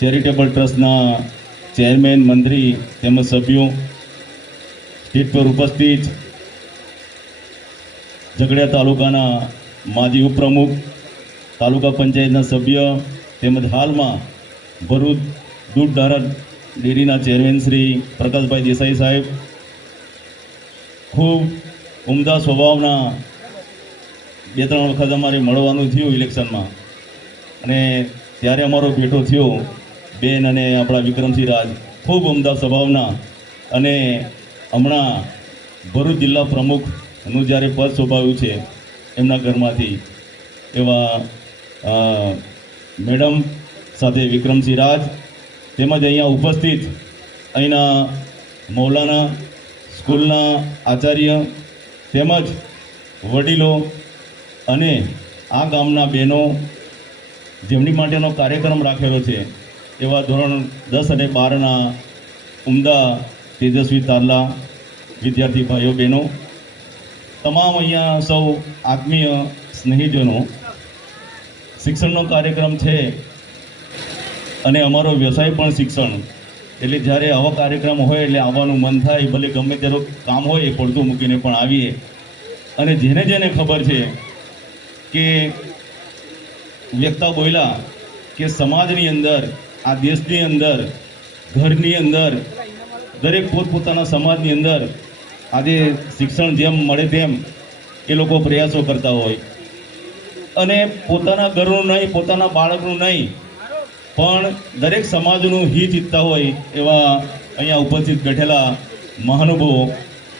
ચેરિટેબલ ટ્રસ્ટના ચેરમેન, મંત્રી તેમજ સભ્યો, સ્ટેજ પર ઉપસ્થિત ઝઘડિયા તાલુકાના માજી ઉપપ્રમુખ, તાલુકા પંચાયતના સભ્ય તેમજ હાલમાં ભરૂચ દૂધ ધારક ડેરીના ચેરમેન શ્રી પ્રકાશભાઈ દેસાઈ સાહેબ, ખૂબ ઉમદા સ્વભાવના 2-3 વખત અમારે મળવાનું થયું ઇલેક્શનમાં, અને ત્યારે અમારો ભેટો થયો. બેન અને આપણા વિક્રમસિંહ રાજ ખૂબ ઉમદા સ્વભાવના, અને હમણાં ભરૂચ જિલ્લા પ્રમુખનું જ્યારે પદ શોભાવ્યું છે એમના ઘરમાંથી એવા મેડમ સાથે વિક્રમસિંહ રાજ, તેમજ અહીંયા ઉપસ્થિત અહીંના મૌલાના સ્કૂલના આચાર્ય તેમજ વડીલો અને આ ગામના બહેનો જેમની માટેનો કાર્યક્રમ રાખેલો છે એવા ધોરણ 10 અને 12ના ઉમદા તેજસ્વી તારલા વિદ્યાર્થી ભાઈઓ બહેનો, તમામ અહીંયા સૌ આત્મીય સ્નેહીજનો. શિક્ષણનો કાર્યક્રમ છે અને અમારો વ્યવસાય પણ શિક્ષણ, એટલે જ્યારે આવા કાર્યક્રમ હોય એટલે આવવાનું મન થાય. ભલે ગમે તેનું કામ હોય એ પડતું મૂકીને પણ આવીએ. અને જેને જેને ખબર છે કે વ્યક્તા બોલ્યા કે સમાજની અંદર, આ દેશની અંદર, ઘરની અંદર, દરેક પોતપોતાના સમાજની અંદર આજે શિક્ષણ જેમ મળે તેમ એ લોકો પ્રયાસો કરતા હોય, અને પોતાના ઘરનું નહીં, પોતાના બાળકનું નહીં, પણ દરેક સમાજનું હિત ઈચ્છતા હોય એવા અહીંયા ઉપસ્થિત બેઠેલા મહાનુભાવો,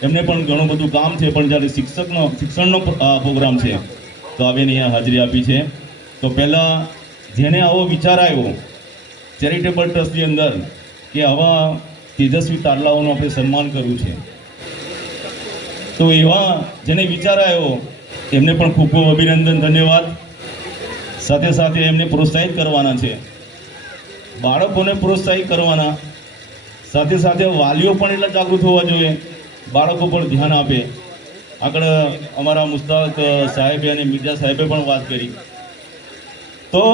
એમને પણ ઘણું બધું કામ છે. પણ જ્યારે શિક્ષણનો પ્રોગ્રામ છે તો આવીને અહીંયા હાજરી આપી છે. તો પહેલાં જેને આવો વિચાર આવ્યો ચેરિટેબલ ટ્રસ્ટની અંદર કે આવા તેજસ્વી તારલાઓનું આપણે સન્માન કર્યું છે, તો એવા જેને વિચાર આવ્યો એમને પણ ખૂબ ખૂબ અભિનંદન, ધન્યવાદ. સાથે સાથે એમને પ્રોત્સાહિત કરવાના છે, બાળકોને પ્રોત્સાહિત કરવાના, સાથે સાથે વાલીઓ પણ એટલા જાગૃત હોવા જોઈએ, બાળકો પર ધ્યાન આપે. આગળ અમારા મુસ્તાક સાહેબે અને મિર્ઝા સાહેબે પણ વાત કરી. તો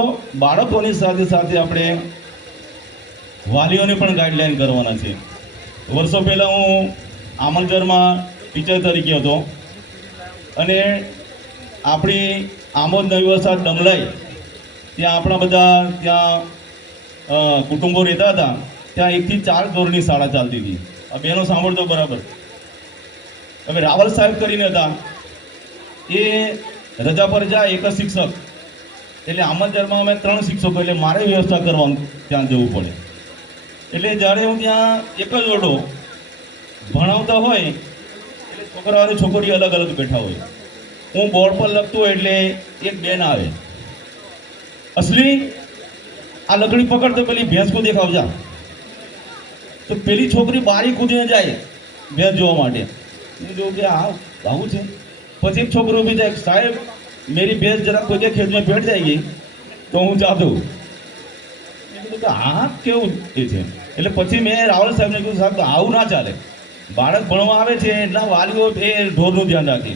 બાળકોની સાથે સાથે આપણે વાલીઓને પણ ગાઈડલાઈન કરવાના છે. વર્ષો પહેલાં હું આમલગરમાં ટીચર તરીકે હતો, અને આપણી આમોદ નવી વસાહત ડમલાઈ ત્યાં આપણા બધા ત્યાં કુટુંબો રહેતા હતા. ત્યાં 1 થી 4 ધોરણની શાળા ચાલતી હતી. આ બહેનો સાંભળતો બરાબર. હવે રાવલ સાહેબ કરીને હતા, એ રજા પર જાય એક જ શિક્ષક, એટલે આમલગરમાં અમે 3 શિક્ષકો, એટલે મારે વ્યવસ્થા કરવાનું ત્યાં જવું પડે. એટલે જ્યારે હું ત્યાં એક જ ઓરડો ભણાવતા હોય એટલે છોકરાઓ અને છોકરીઓ અલગ અલગ બેઠા હોય. હું બોર્ડ પર લખતો હોય એટલે એક બેન આવે, અસલી આ લકડી પકડતો પેલી ભેંસ કો દેખાવ જા, તો પેલી છોકરી બારી કૂદીને જાય ભેંસ જોવા માટે. મેં જોયું કે આ આવું છે. પછી એક છોકરો ઊભી થાય, સાહેબ મેરી ભેંસ જરા કોઈ કે ખેત મેં બેઠ જાયગી તો હું જા દઉં. મેં કીધું કે આ કેવું એ છે. એટલે પછી મેં રાવલ સાહેબને કીધું, સાહેબ આવું ના ચાલે. બાળક ભણવા આવે છે એટલા વાલીઓ એ ઢોરનું ધ્યાન રાખે.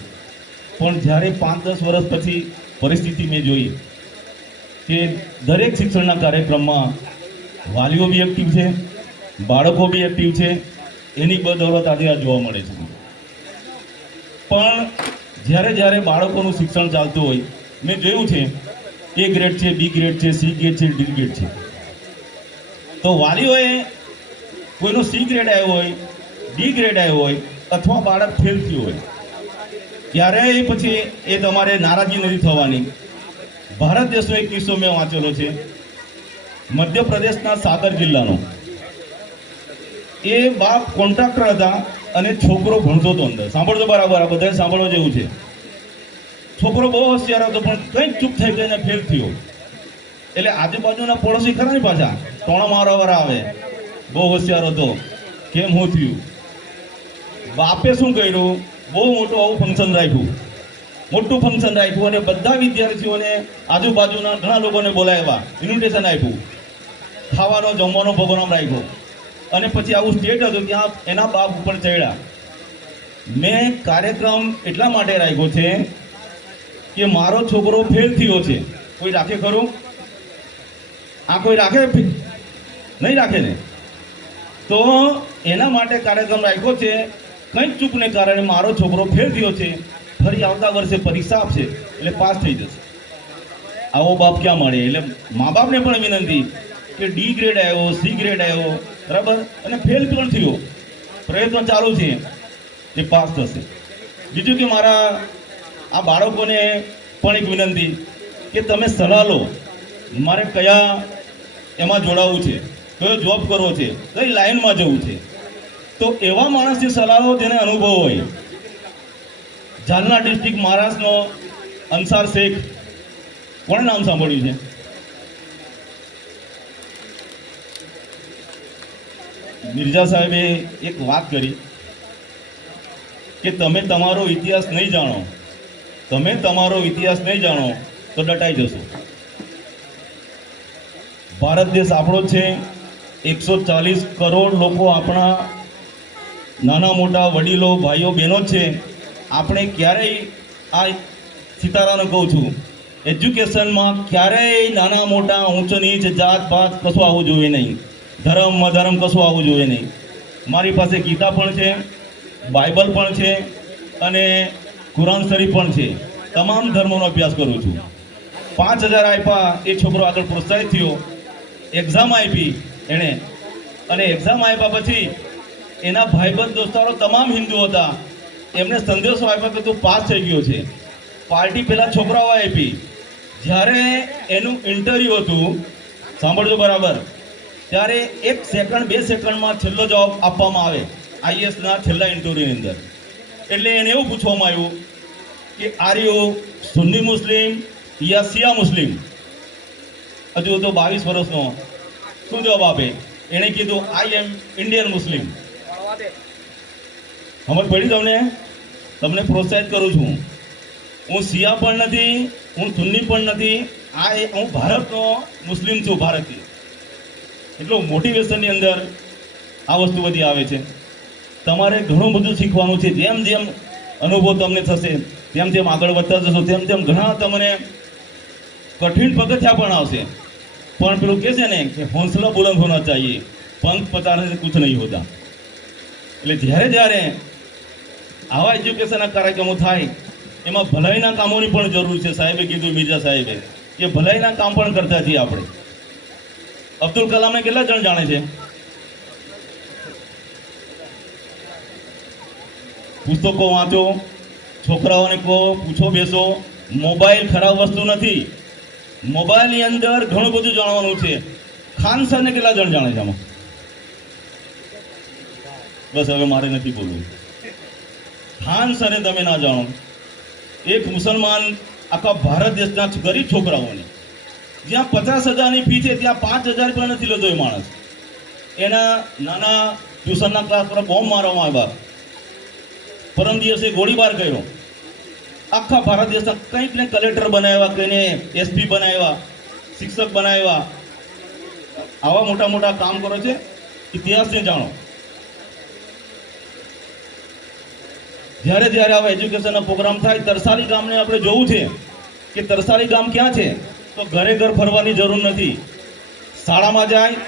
પણ જ્યારે 5-10 વર્ષ પછી પરિસ્થિતિ મેં જોઈ કે દરેક શિક્ષણના કાર્યક્રમમાં વાલીઓ બી એક્ટિવ છે, બાળકો બી એક્ટિવ છે, એની બદૌલત આજે આ જોવા મળે છે. પણ જ્યારે જ્યારે બાળકોનું શિક્ષણ ચાલતું હોય, મેં જોયું છે A ગ્રેડ છે, B ગ્રેડ છે, C ગ્રેડ છે, D ગ્રેડ છે. તો વાલીઓએ કોઈનો C ગ્રેડ આવ્યો હોય, D ગ્રેડ આવ્યો હોય અથવા બાળક ફેલ થયું હોય, ક્યારેય પછી એ તમારે નારાજગી નથી થવાની. ભારત દેશનો એક કિસ્સો મેં વાંચેલો છે, મધ્યપ્રદેશના સાગર જિલ્લાનો. એ બાપ કોન્ટ્રાક્ટર હતા અને છોકરો ભણતો હતો અંદર. સાંભળજો બરાબર, આ બધાએ સાંભળવા જેવું છે. છોકરો બહુ હોશિયાર હતો પણ કંઈક ચૂપ થઈ ગઈને ફેલ થયો. એટલે આજુબાજુના પડોશી ખરા ને પાછા ટોણા મારવાવાળા આવે, બહુ હોશિયાર હતો, કેમ હું થયું. બાપે શું કર્યું, બહુ મોટું આવું ફંક્શન રાખ્યું, મોટું ફંક્શન રાખ્યું અને બધા વિદ્યાર્થીઓને આજુબાજુના ઘણા લોકોને બોલાવ્યા, ઇન્વિટેશન આપ્યું, ખાવાનો જમવાનો પ્રોગ્રામ રાખ્યો. અને પછી આવું સ્ટેટ હતું ત્યાં એના બાપ ઉપર ચડ્યા. મેં કાર્યક્રમ એટલા માટે રાખ્યો છે કે મારો છોકરો ફેલ થયો છે. કોઈ રાખે ખરું? આ કોઈ રાખે? નહીં રાખે ને. તો એના માટે કાર્યક્રમ રાખ્યો છે. કંઈક ચૂકને કારણે મારો છોકરો ફેલ થયો છે, ફરી આવતા વર્ષે પરીક્ષા આપશે એટલે પાસ થઈ જશે. આવો બાપ ક્યાં મળે? એટલે મા બાપને પણ વિનંતી કે D ગ્રેડ આવ્યો, C ગ્રેડ આવ્યો, બરાબર, અને ફેલ પણ થયો, પ્રયત્ન ચાલુ છે, એ પાસ થશે. બીજું કે મારા આ બાળકોને પણ એક વિનંતી કે તમે સલાહ લો, મારે કયા એમાં જોડાવું છે, કયો જોબ કરવો છે, કઈ લાઈનમાં જવું છે. તો એવા માણસની સલાહ લો જેને અનુભવ હોય. જાલના ડિસ્ટ્રિક્ટ મહારાષ્ટ્રનો અંસાર શેખ, કોણે નામ સાંભળ્યું છે? મિર્ઝા સાહેબે એક વાત કરી કે તમે તમારો ઇતિહાસ નહીં જાણો, તમે તમારો ઇતિહાસ નહીં જાણો તો દટાઈ જશો. ભારત દેશ આપણો છે, 140 કરોડ લોકો આપણા નાના મોટા વડીલો ભાઈઓ બહેનો છે. આપણે ક્યારેય આ સીતારામને કહું છું, એજ્યુકેશનમાં ક્યારેય નાના મોટા ઊંચ નીચ જાત પાત કશું આવવું જોઈએ નહીં, ધર્મ અધર્મ કશું આવવું જોઈએ નહીં. મારી પાસે ગીતા પણ છે, બાઇબલ પણ છે અને કુરાન શરીફ પણ છે. તમામ ધર્મોનો અભ્યાસ કરું છું. 5000 આપ્યા, એ છોકરો આગળ પ્રોત્સાહિત થયો, એક્ઝામ આપી એણે, અને એક્ઝામ આપ્યા પછી એના ભાઈબંધ દોસ્તારો તમામ હિન્દુ હતા, એમને સંદેશો આપ્યો કે તું પાસ થઈ ગયો છે. પાર્ટી પેલા છોકરાઓ આપી. જ્યારે એનું ઇન્ટરવ્યૂ હતું, સાંભળજો બરાબર, ત્યારે 1 સેકન્ડ 2 સેકન્ડમાં છેલ્લો જવાબ આપવામાં આવે આઈએસના છેલ્લા ઇન્ટરવ્યૂની અંદર. એટલે એને એવું પૂછવામાં આવ્યું કે આર યુ સુન્ની મુસ્લિમ યા શિયા મુસ્લિમ? હજુ તો 22 વર્ષનો. શું જવાબ આપે? એણે કીધું આઈ એમ ઇન્ડિયન મુસ્લિમ. સમજ પડી તમને? તમને પ્રોત્સાહિત કરું છું. હું શિયા પણ નથી, હું સુન્ની પણ નથી, હું ભારતનો મુસ્લિમ છું, ભારતીય. એટલું મોટિવેશનની અંદર આ વસ્તુ બધી આવે છે. તમારે ઘણું બધું શીખવાનું છે. જેમ જેમ અનુભવ તમને થશે, તેમ તેમ આગળ વધતા જશો, તેમ તેમ ઘણા તમને કઠિન પગથિયા પણ આવશે. પણ પેલું કહે છે ને કે હોંસલા બુલંદ હોના ચાહીએ, પંખ પતાને से कुछ नहीं होता. એટલે જ્યારે જ્યારે આવા એજ્યુકેશનના કાર્યક્રમો થાય, એમાં ભલાઈના કામોની પણ જરૂર છે. સાહેબે કીધું, મિર્ઝા સાહેબે, કે ભલાઈના કામ પણ કરતા છીએ આપણે. અબ્દુલ કલામને કેટલા જણ જાણે છે? પુસ્તકો વાંચો, છોકરાઓને કહો, પૂછો, બેસો. મોબાઈલ ખરાબ વસ્તુ નથી. મોબાઈલની અંદર ઘણું બધું જાણવાનું છે. ખાન સરને કેટલા જણ જાણે છે આમાં? બસ હવે મારે નથી બોલવું. ખાન સરને તમે ના જાણો. એક મુસલમાન આખા ભારત દેશના ગરીબ છોકરાઓને જ્યાં 50,000ની ફી છે ત્યાં 5,000 પણ નથી લેતો એ માણસ. એના નાના ટ્યુશનના ક્લાસ પર બોમ્બ મારવામાં આવ્યા, પરમ દિવસે ગોળીબાર કર્યો, આખા ભારત દેશના કંઈક ને કલેક્ટર બનાવ્યા, કંઈને એસપી બનાવ્યા, શિક્ષક બનાવ્યા. આવા મોટા મોટા કામ કરો છે. ઇતિહાસને જાણો. જ્યારે જ્યારે આવા એજ્યુકેશનનો પ્રોગ્રામ થાય, તરસાલી ગામને આપણે જોવું છે કે તરસાલી ગામ ક્યાં છે. તો ઘરે ઘર ફરવાની જરૂર નથી. શાળામાં જાય,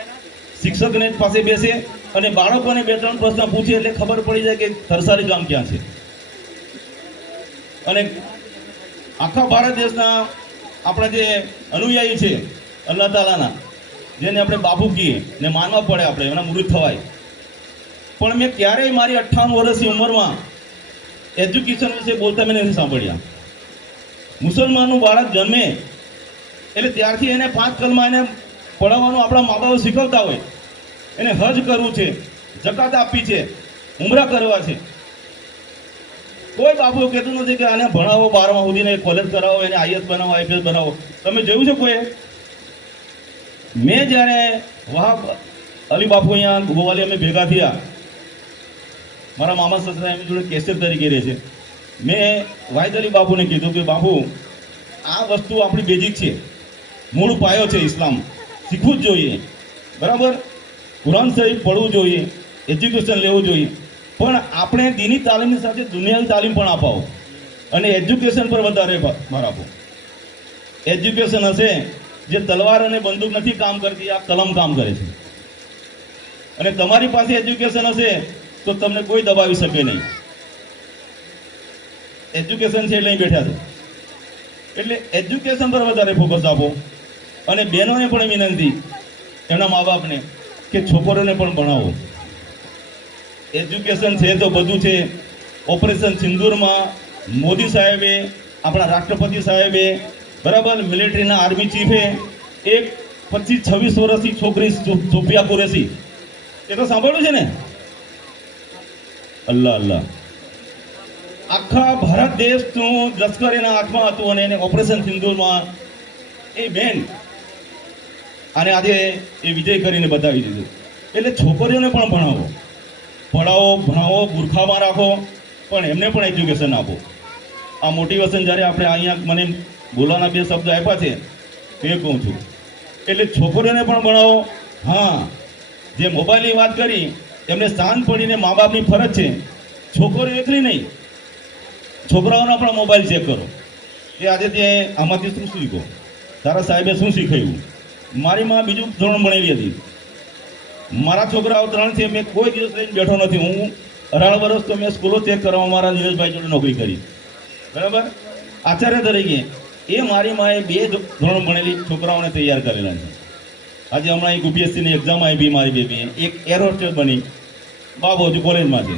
શિક્ષકને પાસે બેસે અને બાળકોને 2-3 પ્રશ્ન પૂછે એટલે ખબર પડી જાય કે તરસાલી ગામ ક્યાં છે. અને આખા ભારત દેશના આપણા જે અનુયાયી છે અલ્લાહ તાલાના, જેને આપણે બાપુ કહીએ ને માનવા પડે, આપણે એના મુરીદ થવાય. પણ મેં ક્યારેય મારી 58 વર્ષની ઉંમરમાં એજ્યુકેશન વિશે બોલતા મેં નથી સાંભળ્યા. મુસલમાનનું બાળક જન્મે એટલે ત્યારથી એને 5 કલમા એને પઢાવવાનું આપણા મા બાપ શીખવતા હોય. એને હજ કરવું છે, જકાત આપવી છે, ઉમરા કરવા છે. કોઈ બાપુ કહેતું નથી કે આને ભણાવો 12મા સુધીને કોલેજ કરાવો, એને આઈએસ બનાવો, આઈપીએસ બનાવો. તમે જોયું છે કોઈ? મેં જ્યારે વહાબ અલી બાપુ અહીંયા ગોવાલી અમે ભેગા થયા, મારા મામા સસરા એમની જોડે કેસર તરીકે રહે છે. મેં વાહિદ અલી બાપુને કીધું કે બાપુ, આ વસ્તુ આપણી બેઝિક છે, મૂળ પાયો છે. ઇસ્લામ શીખવું જ જોઈએ, બરાબર? કુરાન શરીફ પડવું જોઈએ, એજ્યુકેશન લેવું જોઈએ, પણ આપણે દીની તાલીમની સાથે દુનિયાની તાલીમ પણ અપાવો અને એજ્યુકેશન પર વધારે ભાર આપો. એજ્યુકેશન હશે, જે તલવાર અને બંદૂક નથી કામ કરતી, આ કલમ કામ કરે છે. અને તમારી પાસે એજ્યુકેશન હશે તો તમને કોઈ દબાવી શકે નહીં. એજ્યુકેશન છે એટલે અહીં બેઠા છે, એટલે એજ્યુકેશન પર વધારે ફોકસ આપો. અને બહેનોને પણ વિનંતી, એમના મા બાપને, કે છોકરીઓને પણ ભણાવો. એજ્યુકેશન છે તો બધું છે. ઓપરેશન સિંદૂરમાં મોદી સાહેબે, આપણા રાષ્ટ્રપતિ સાહેબે, બરાબર, મિલિટરીના આર્મી ચીફે એક 25-26 વર્ષની છોકરી સોફિયા કુરેશી, એ તો સાંભળ્યું છે ને? અલ્લાહ અલ્લાહ. આખા ભારત દેશનું લશ્કર એના હાથમાં હતું અને એને ઓપરેશન સિંદૂરમાં એ બેન અને આજે એ વિજય કરીને બતાવી દીધું. એટલે છોકરીઓને પણ ભણાવો, પઢાવો, ભણાવો, બુરખામાં રાખો, પણ એમને પણ એજ્યુકેશન આપો. આ મોટિવેશન જ્યારે આપણે અહીંયા મને બોલવાના 2 શબ્દ આપ્યા છે તે કહું છું. એટલે છોકરીઓને પણ ભણાવો. હા, જે મોબાઈલની વાત કરી, એમને શાંત પડીને મા બાપની ફરજ છે. છોકરીઓ એકલી નહીં, છોકરાઓના પણ મોબાઈલ ચેક કરો કે આજે તે આમાંથી શું શીખો, તારા સાહેબે શું શીખવ્યું. મારી માં બીજું ધોરણ ભણેલી હતી, મારા છોકરાઓ 3 છે. મેં કોઈ દિવસ લઈને બેઠો નથી. હું 18 વર્ષ તો મેં સ્કૂલો ચેક કરવા મારા નીરજભાઈ જોડે નોકરી કરી, બરાબર, આચાર્ય તરીકે. એ મારી માએ 2 ધોરણ ભણેલી છોકરાઓને તૈયાર કરેલા છે. આજે હમણાં એક UPSCની એક્ઝામ આપી મારી બેબીએ, એક એર હોસ્ટેસ બની, બાબુ હજુ કોલેજમાં છે.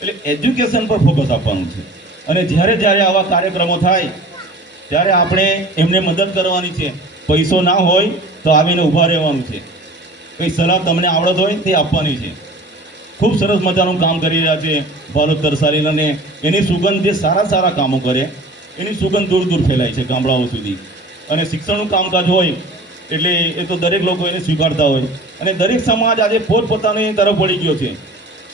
એટલે એજ્યુકેશન પર ફોકસ આપવાનું છે. અને જ્યારે જ્યારે આવા કાર્યક્રમો થાય ત્યારે આપણે એમને મદદ કરવાની છે. પૈસો ના હોય તો આવીને ઊભા રહેવાનું છે. કંઈ સલાહ તમને આવડત હોય તે આપવાની છે. ખૂબ સરસ મજાનું કામ કરી રહ્યા છે ભાલોદ તરસાલી, અને એની સુગંધ, જે સારા સારા કામો કરે એની સુગંધ દૂર દૂર ફેલાય છે ગામડાઓ સુધી. અને શિક્ષણનું કામકાજ હોય એટલે એ તો દરેક લોકો એને સ્વીકારતા હોય. અને દરેક સમાજ આજે પોતપોતાની તરફ વળી ગયો છે.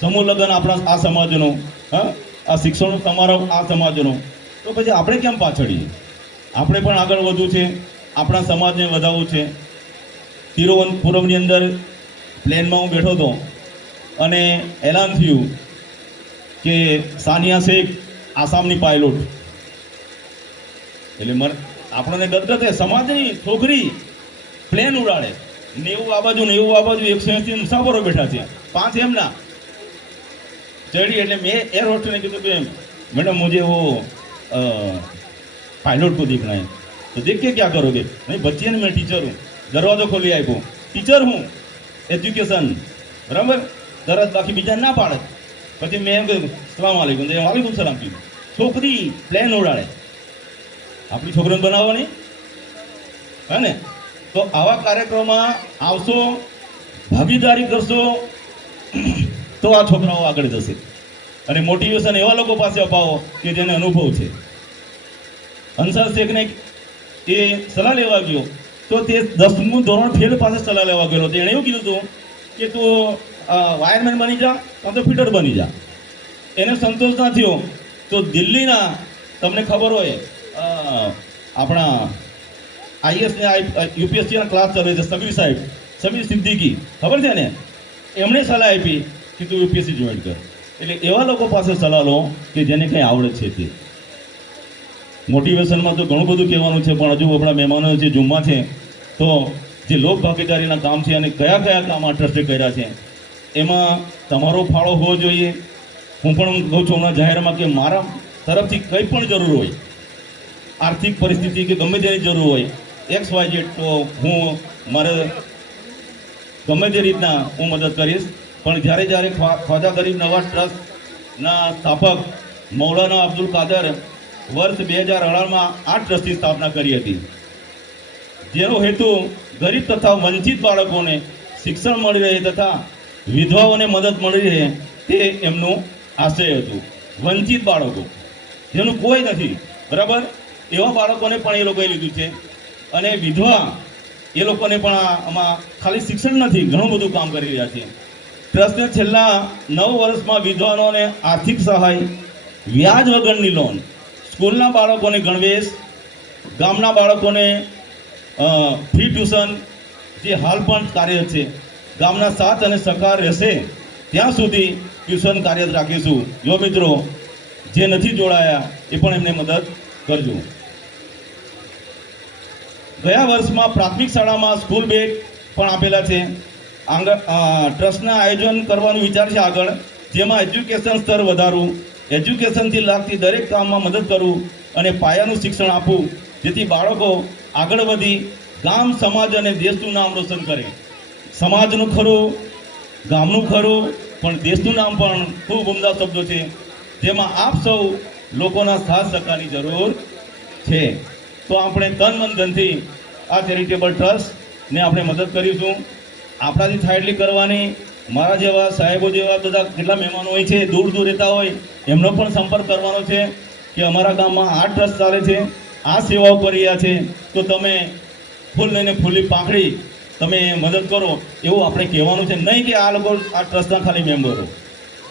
સમૂહ લગ્ન આપણા આ સમાજનો, હા, આ શિક્ષણનું તમારો આ સમાજનો. તો પછી આપણે કેમ પાછળીએ? આપણે પણ આગળ વધવું છે, આપણા સમાજને વધારવું છે. તિરુવનંતપુરમની અંદર પ્લેનમાં હું બેઠો હતો અને એલાન થયું કે સાનિયા શેખ આસામની પાયલોટ. એટલે આપણને ગદગદ, સમાજની છોકરી પ્લેન ઉડાડે, 90 આ બાજુ 180 મુસાફરો બેઠા છે, 5 એમના चढ़ी એટલે मैं एयर होस्टेस ने कहा कि मैडम मुझे वो पायलट को देखना है. तो देख के क्या करोगे? नहीं, बच्चे ने मैं टीचर हूँ, दरवाजा खोली आप्यो, टीचर हूँ, एज्युकेशन, बराबर, तरत बाकी बीजा ना पाड़े. પછી મેં એમ કહ્યું સલામ આલેકુમ, વાલેકુમ સલામ કીધું. છોકરી પ્લેન ઉડાડે, આપણી છોકરીને બનાવવાની હે ને? તો આવા કાર્યક્રમમાં આવશો, ભાગીદારી કરશો તો આ છોકરાઓ આગળ જશે. અને મોટિવેશન એવા લોકો પાસે અપાવો કે જેને અનુભવ છે. અંસાર શેખને એ સલાહ લેવા ગયો તો તે 10મું ધોરણ ફેલ પાસે સલાહ લેવા ગયેલો. એણે એવું કીધું હતું કે તું વાયરમેન બની જા કાં તો ફિટર બની જા. એને સંતોષ ના થયો તો દિલ્હીના તમને ખબર હોય આપણા આઈએસ ને યુપીએસસીના ક્લાસ ચાલે છે સમીર સિદ્દીકી ખબર છે ને, એમણે સલાહ આપી કે તું યુપીએસસી જોઈન કર. એટલે એવા લોકો પાસે સલાહ લો કે જેને કંઈ આવડે છે તે. મોટિવેશનમાં તો ઘણું બધું કહેવાનું છે, પણ હજુ આપણા મહેમાનો જે જુમ્મા છે તો જે લોક ભાગીદારીના કામ છે અને કયા કયા કામ આ ટ્રસ્ટે કર્યા છે એમાં તમારો ફાળો હોવો જોઈએ. હું પણ કહું છું હમણાં જાહેરમાં કે મારા તરફથી કંઈ પણ જરૂર હોય, આર્થિક પરિસ્થિતિ કે ગમે તેની જરૂર હોય XYZ, તો હું મારે ગમે તે રીતના હું મદદ કરીશ. પણ જ્યારે ખ્વાજા ગરીબ નવાઝ ટ્રસ્ટના સ્થાપક મૌલાના અબ્દુલ કાદર વર્ષ 2018માં આ ટ્રસ્ટની સ્થાપના કરી હતી, જેનો હેતુ ગરીબ તથા વંચિત બાળકોને શિક્ષણ મળી રહે તથા વિધવાઓને મદદ મળી રહે તે એમનું આશય હતું. વંચિત બાળકો જેનું કોઈ નથી, બરાબર, એવા બાળકોને પણ એ લોકોએ લીધું છે. અને વિધવા એ લોકોને પણ આમાં ખાલી શિક્ષણ નથી, ઘણું બધું કામ કરી રહ્યા છે. ટ્રસ્ટને છેલ્લા 9 વર્ષમાં વિધવાઓને આર્થિક સહાય, વ્યાજ વગરની લોન, સ્કૂલના બાળકોને ગણવેશ, ગામના બાળકોને ફ્રી ટ્યુશન, જે હાલ પણ કાર્યરત છે. ગામના સાથ અને સહકાર રહેશે ત્યાં સુધી ટ્યુશન કાર્યરત રાખીશું. જો મિત્રો જે નથી જોડાયા એ પણ એમને મદદ કરજો. ગયા વર્ષમાં પ્રાથમિક શાળામાં સ્કૂલ બેગ પણ આપેલા છે. ટ્રસ્ટના આયોજન કરવાનું વિચાર છે આગળ, જેમાં એજ્યુકેશન સ્તર વધારવું, એજ્યુકેશનથી લાગતી દરેક કામમાં મદદ કરવું અને પાયાનું શિક્ષણ આપવું, જેથી બાળકો આગળ વધી ગામ, સમાજ અને દેશનું નામ રોશન કરે. સમાજનું ખરું, ગામનું ખરું, પણ દેશનું નામ પણ ખૂબ ઉમદા શબ્દો છે, જેમાં આપ સૌ લોકોના સાથ સહકારની જરૂર છે. તો આપણે તન મન ધનથી આ ચેરિટેબલ ટ્રસ્ટને આપણે મદદ કરીશું. આપણાથી થાય એટલી કરવાની. મારા જેવા સાહેબો જેવા બધા કેટલા મહેમાનો હોય છે, દૂર દૂર રહેતા હોય, એમનો પણ સંપર્ક કરવાનો છે કે અમારા ગામમાં આ ટ્રસ્ટ ચાલે છે, આ સેવાઓ કરી રહ્યા છે, તો તમે ફૂલ લઈને ફૂલી પાંખડી તમે મદદ કરો એવું આપણે કહેવાનું છે, નહીં કે આ લોકો આ ટ્રસ્ટના ખાલી મેમ્બરો.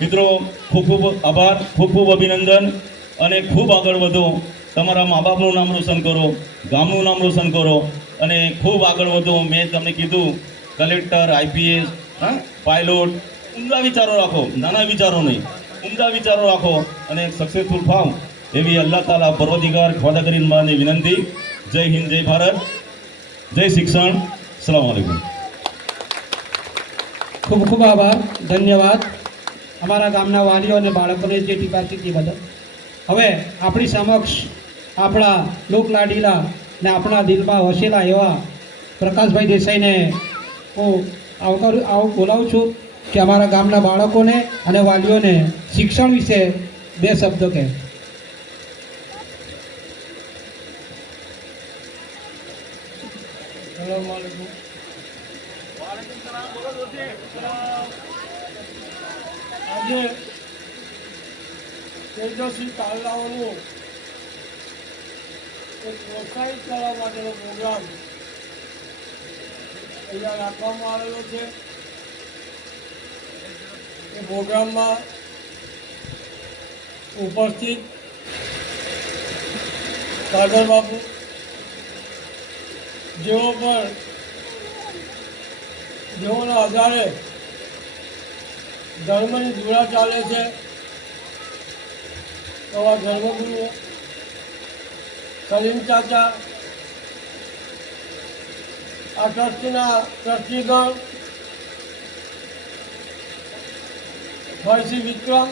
મિત્રો ખૂબ ખૂબ આભાર, ખૂબ ખૂબ અભિનંદન અને ખૂબ આગળ વધો. તમારા મા બાપનું નામ રોશન કરો, ગામનું નામ રોશન કરો અને ખૂબ આગળ વધો. મેં તમને કીધું કલેક્ટર, IPS, પાયલોટ, ઉમદા વિચારો રાખો, નાના વિચારો નહીં, ઉમદા વિચારો રાખો અને સક્સેસફુલ થાવ એવી અલ્લાહ તાલા પરવદિગાર ખ્વાજા ગરીબ નવાઝની વિનંતી. જય હિન્દ, જય ભારત, જય શિક્ષણ. અસ્સલામુ અલૈકુમ. ખૂબ ખૂબ આભાર, ધન્યવાદ અમારા ગામના વાલીઓ અને બાળકોને જે ટીકા કીધી બદલ. હવે આપણી સમક્ષ આપણા લોકલાડીલા ને આપણા દિલમાં વસેલા એવા પ્રકાશભાઈ દેસાઈને હું બોલાવું છું કે અમારા ગામના બાળકોને અને વાલીઓને શિક્ષણ વિશે 2 શબ્દો કહે. આજે તેજસ્વી તાલાઓનું એક પ્રોત્સાહિત કરવા માટેનો પ્રોગ્રામ અહીંયા રાખવામાં આવેલો છે. એ પ્રોગ્રામમાં ઉપસ્થિત કાદર બાપુ, જેઓના આધારે ધર્મની ધૂળા ચાલે છે, એવા ધર્મગુરુ સલીમ ચાચા, આ ટ્રસ્ટના ટ્રસ્ટીગણ ભાઈશ્રી વિક્રમ,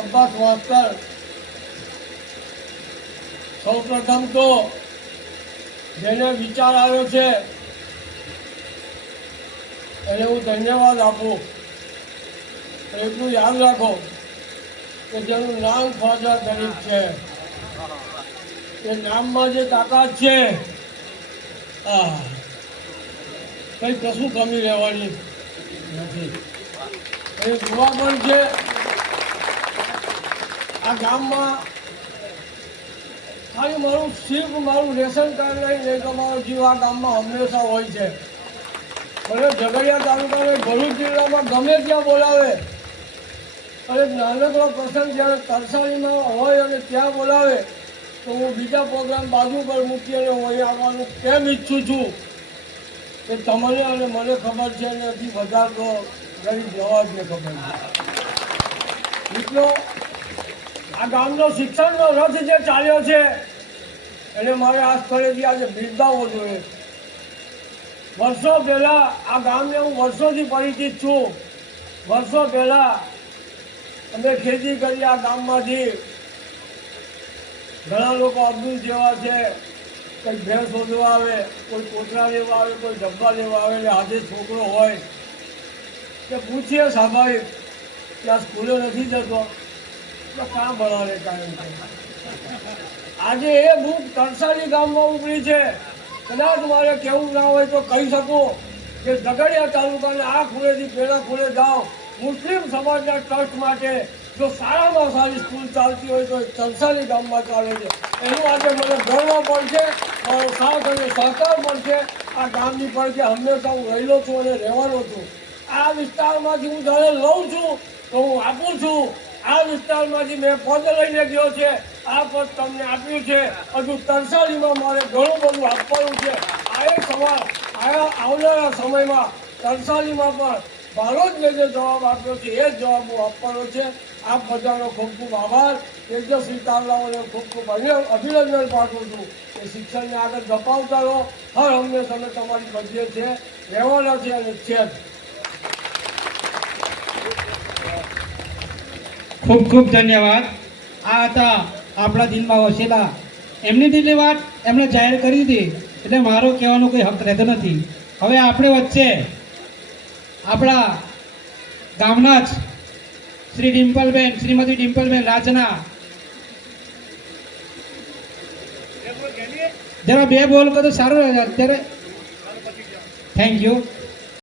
અબ્બાસ માસ્તર, સૌ પ્રથમ તો જેને વિચાર આવ્યો છે એને હું ધન્યવાદ આપું. એટલું યાદ રાખો કે જેનું નામ ખ્વાજા ગરીબ છે, એ નામમાં જે તાકાત છે, કંઈ કશું કમી રહેવાની નથી. એ દુઆ પણ છે. આ ગામમાં ખાલી સિર્ફ મારું રેશન કાર્ડ નહીં તો મારો જીવ આ ગામમાં હંમેશા હોય છે. મને ઝઘડિયા તાલુકાને ભરૂચ જિલ્લામાં ગમે ત્યાં બોલાવે અને નાનકડો પ્રસંગ જ્યારે તરસાલીમાં હોય અને ત્યાં બોલાવે તો હું બીજા પ્રોગ્રામ બાજુ પર મૂકી અને હું અહીં આવવાનું કેમ ઈચ્છું છું કે તમને અને મને ખબર છે અને હજી વધારે તો ગરીબ જવાબને ખબર છે. મિત્રો, આ ગામનો શિક્ષણનો રથ જે ચાલ્યો છે એને મારે આ સ્થળેથી આજે બિરદાવવો જોઈએ. વર્ષો પહેલાં આ ગામને હું વર્ષોથી પરિચિત છું. વર્ષો પહેલાં અમે ખેતી કરી આ ગામમાંથી. ઘણા લોકો અબ્દુલ જેવા છે, કોઈ ભેંસ શોધવા આવે, કોઈ કોતરા લેવા આવે, કોઈ ડબ્બા લેવા આવે. એટલે આજે છોકરો હોય કે પૂછીએ સ્વાભાવિક કે આ સ્કૂલે નથી જતો તો કાં ભણાવે કાયમ છે. આજે એ બુક તરસાલી ગામમાં ઉપડી છે. કદાચ મારે કહેવું ના હોય તો કહી શકું કે ઝઘડિયા તાલુકાના આ ખૂણેથી પેલા ખૂણે જાઓ, મુસ્લિમ સમાજના ટ્રસ્ટ માટે જો સારામાં સારી સ્કૂલ ચાલતી હોય તો તરસાલી ગામમાં ચાલે છે. એનું આજે મને ગર્વ પણ છે, મારો સાથ અને સહકાર પણ છે. આ ગામની પડખે હંમેશા હું રહેલો છું અને રહેવાનો છું. આ વિસ્તારમાંથી હું જ્યારે લઉં છું તો હું આપું છું. આ વિસ્તારમાંથી મેં પદ લઈને ગયો છે, આ પદ તમને આપ્યું છે. હજુ તરસાલીમાં મારે ઘણું બધું આપવાનું છે. આ એક સવાલ આવનારા સમયમાં તરસાલીમાં પણ મારો જ મેં જે જવાબ આપ્યો છે એ જ જવાબ હું આપવાનો છે. આપ બધાનો ખૂબ ખૂબ આભાર. તેજસ્વી તારલાઓને ખૂબ ખૂબ અભિનંદન પાઠવું છું કે શિક્ષણને આગળ ધપાવતા રહો. હર હંમેશ અમે તમારી મધ્ય છે, રહેવાના છે અને છે જ. ખૂબ ખૂબ ધન્યવાદ. આ હતા આપણા દિલમાં વસેલા. એમની દિલની વાત એમણે જાહેર કરી હતી એટલે મારો કહેવાનો કોઈ હક રહેતો નથી. હવે આપણે વચ્ચે આપણા ગામના જ શ્રી ડિમ્પલબેન, શ્રીમતી ડિમ્પલબેન રાજના જરા બે બોલ કરો તો સારું રહે. અત્યારે થેન્ક યુ.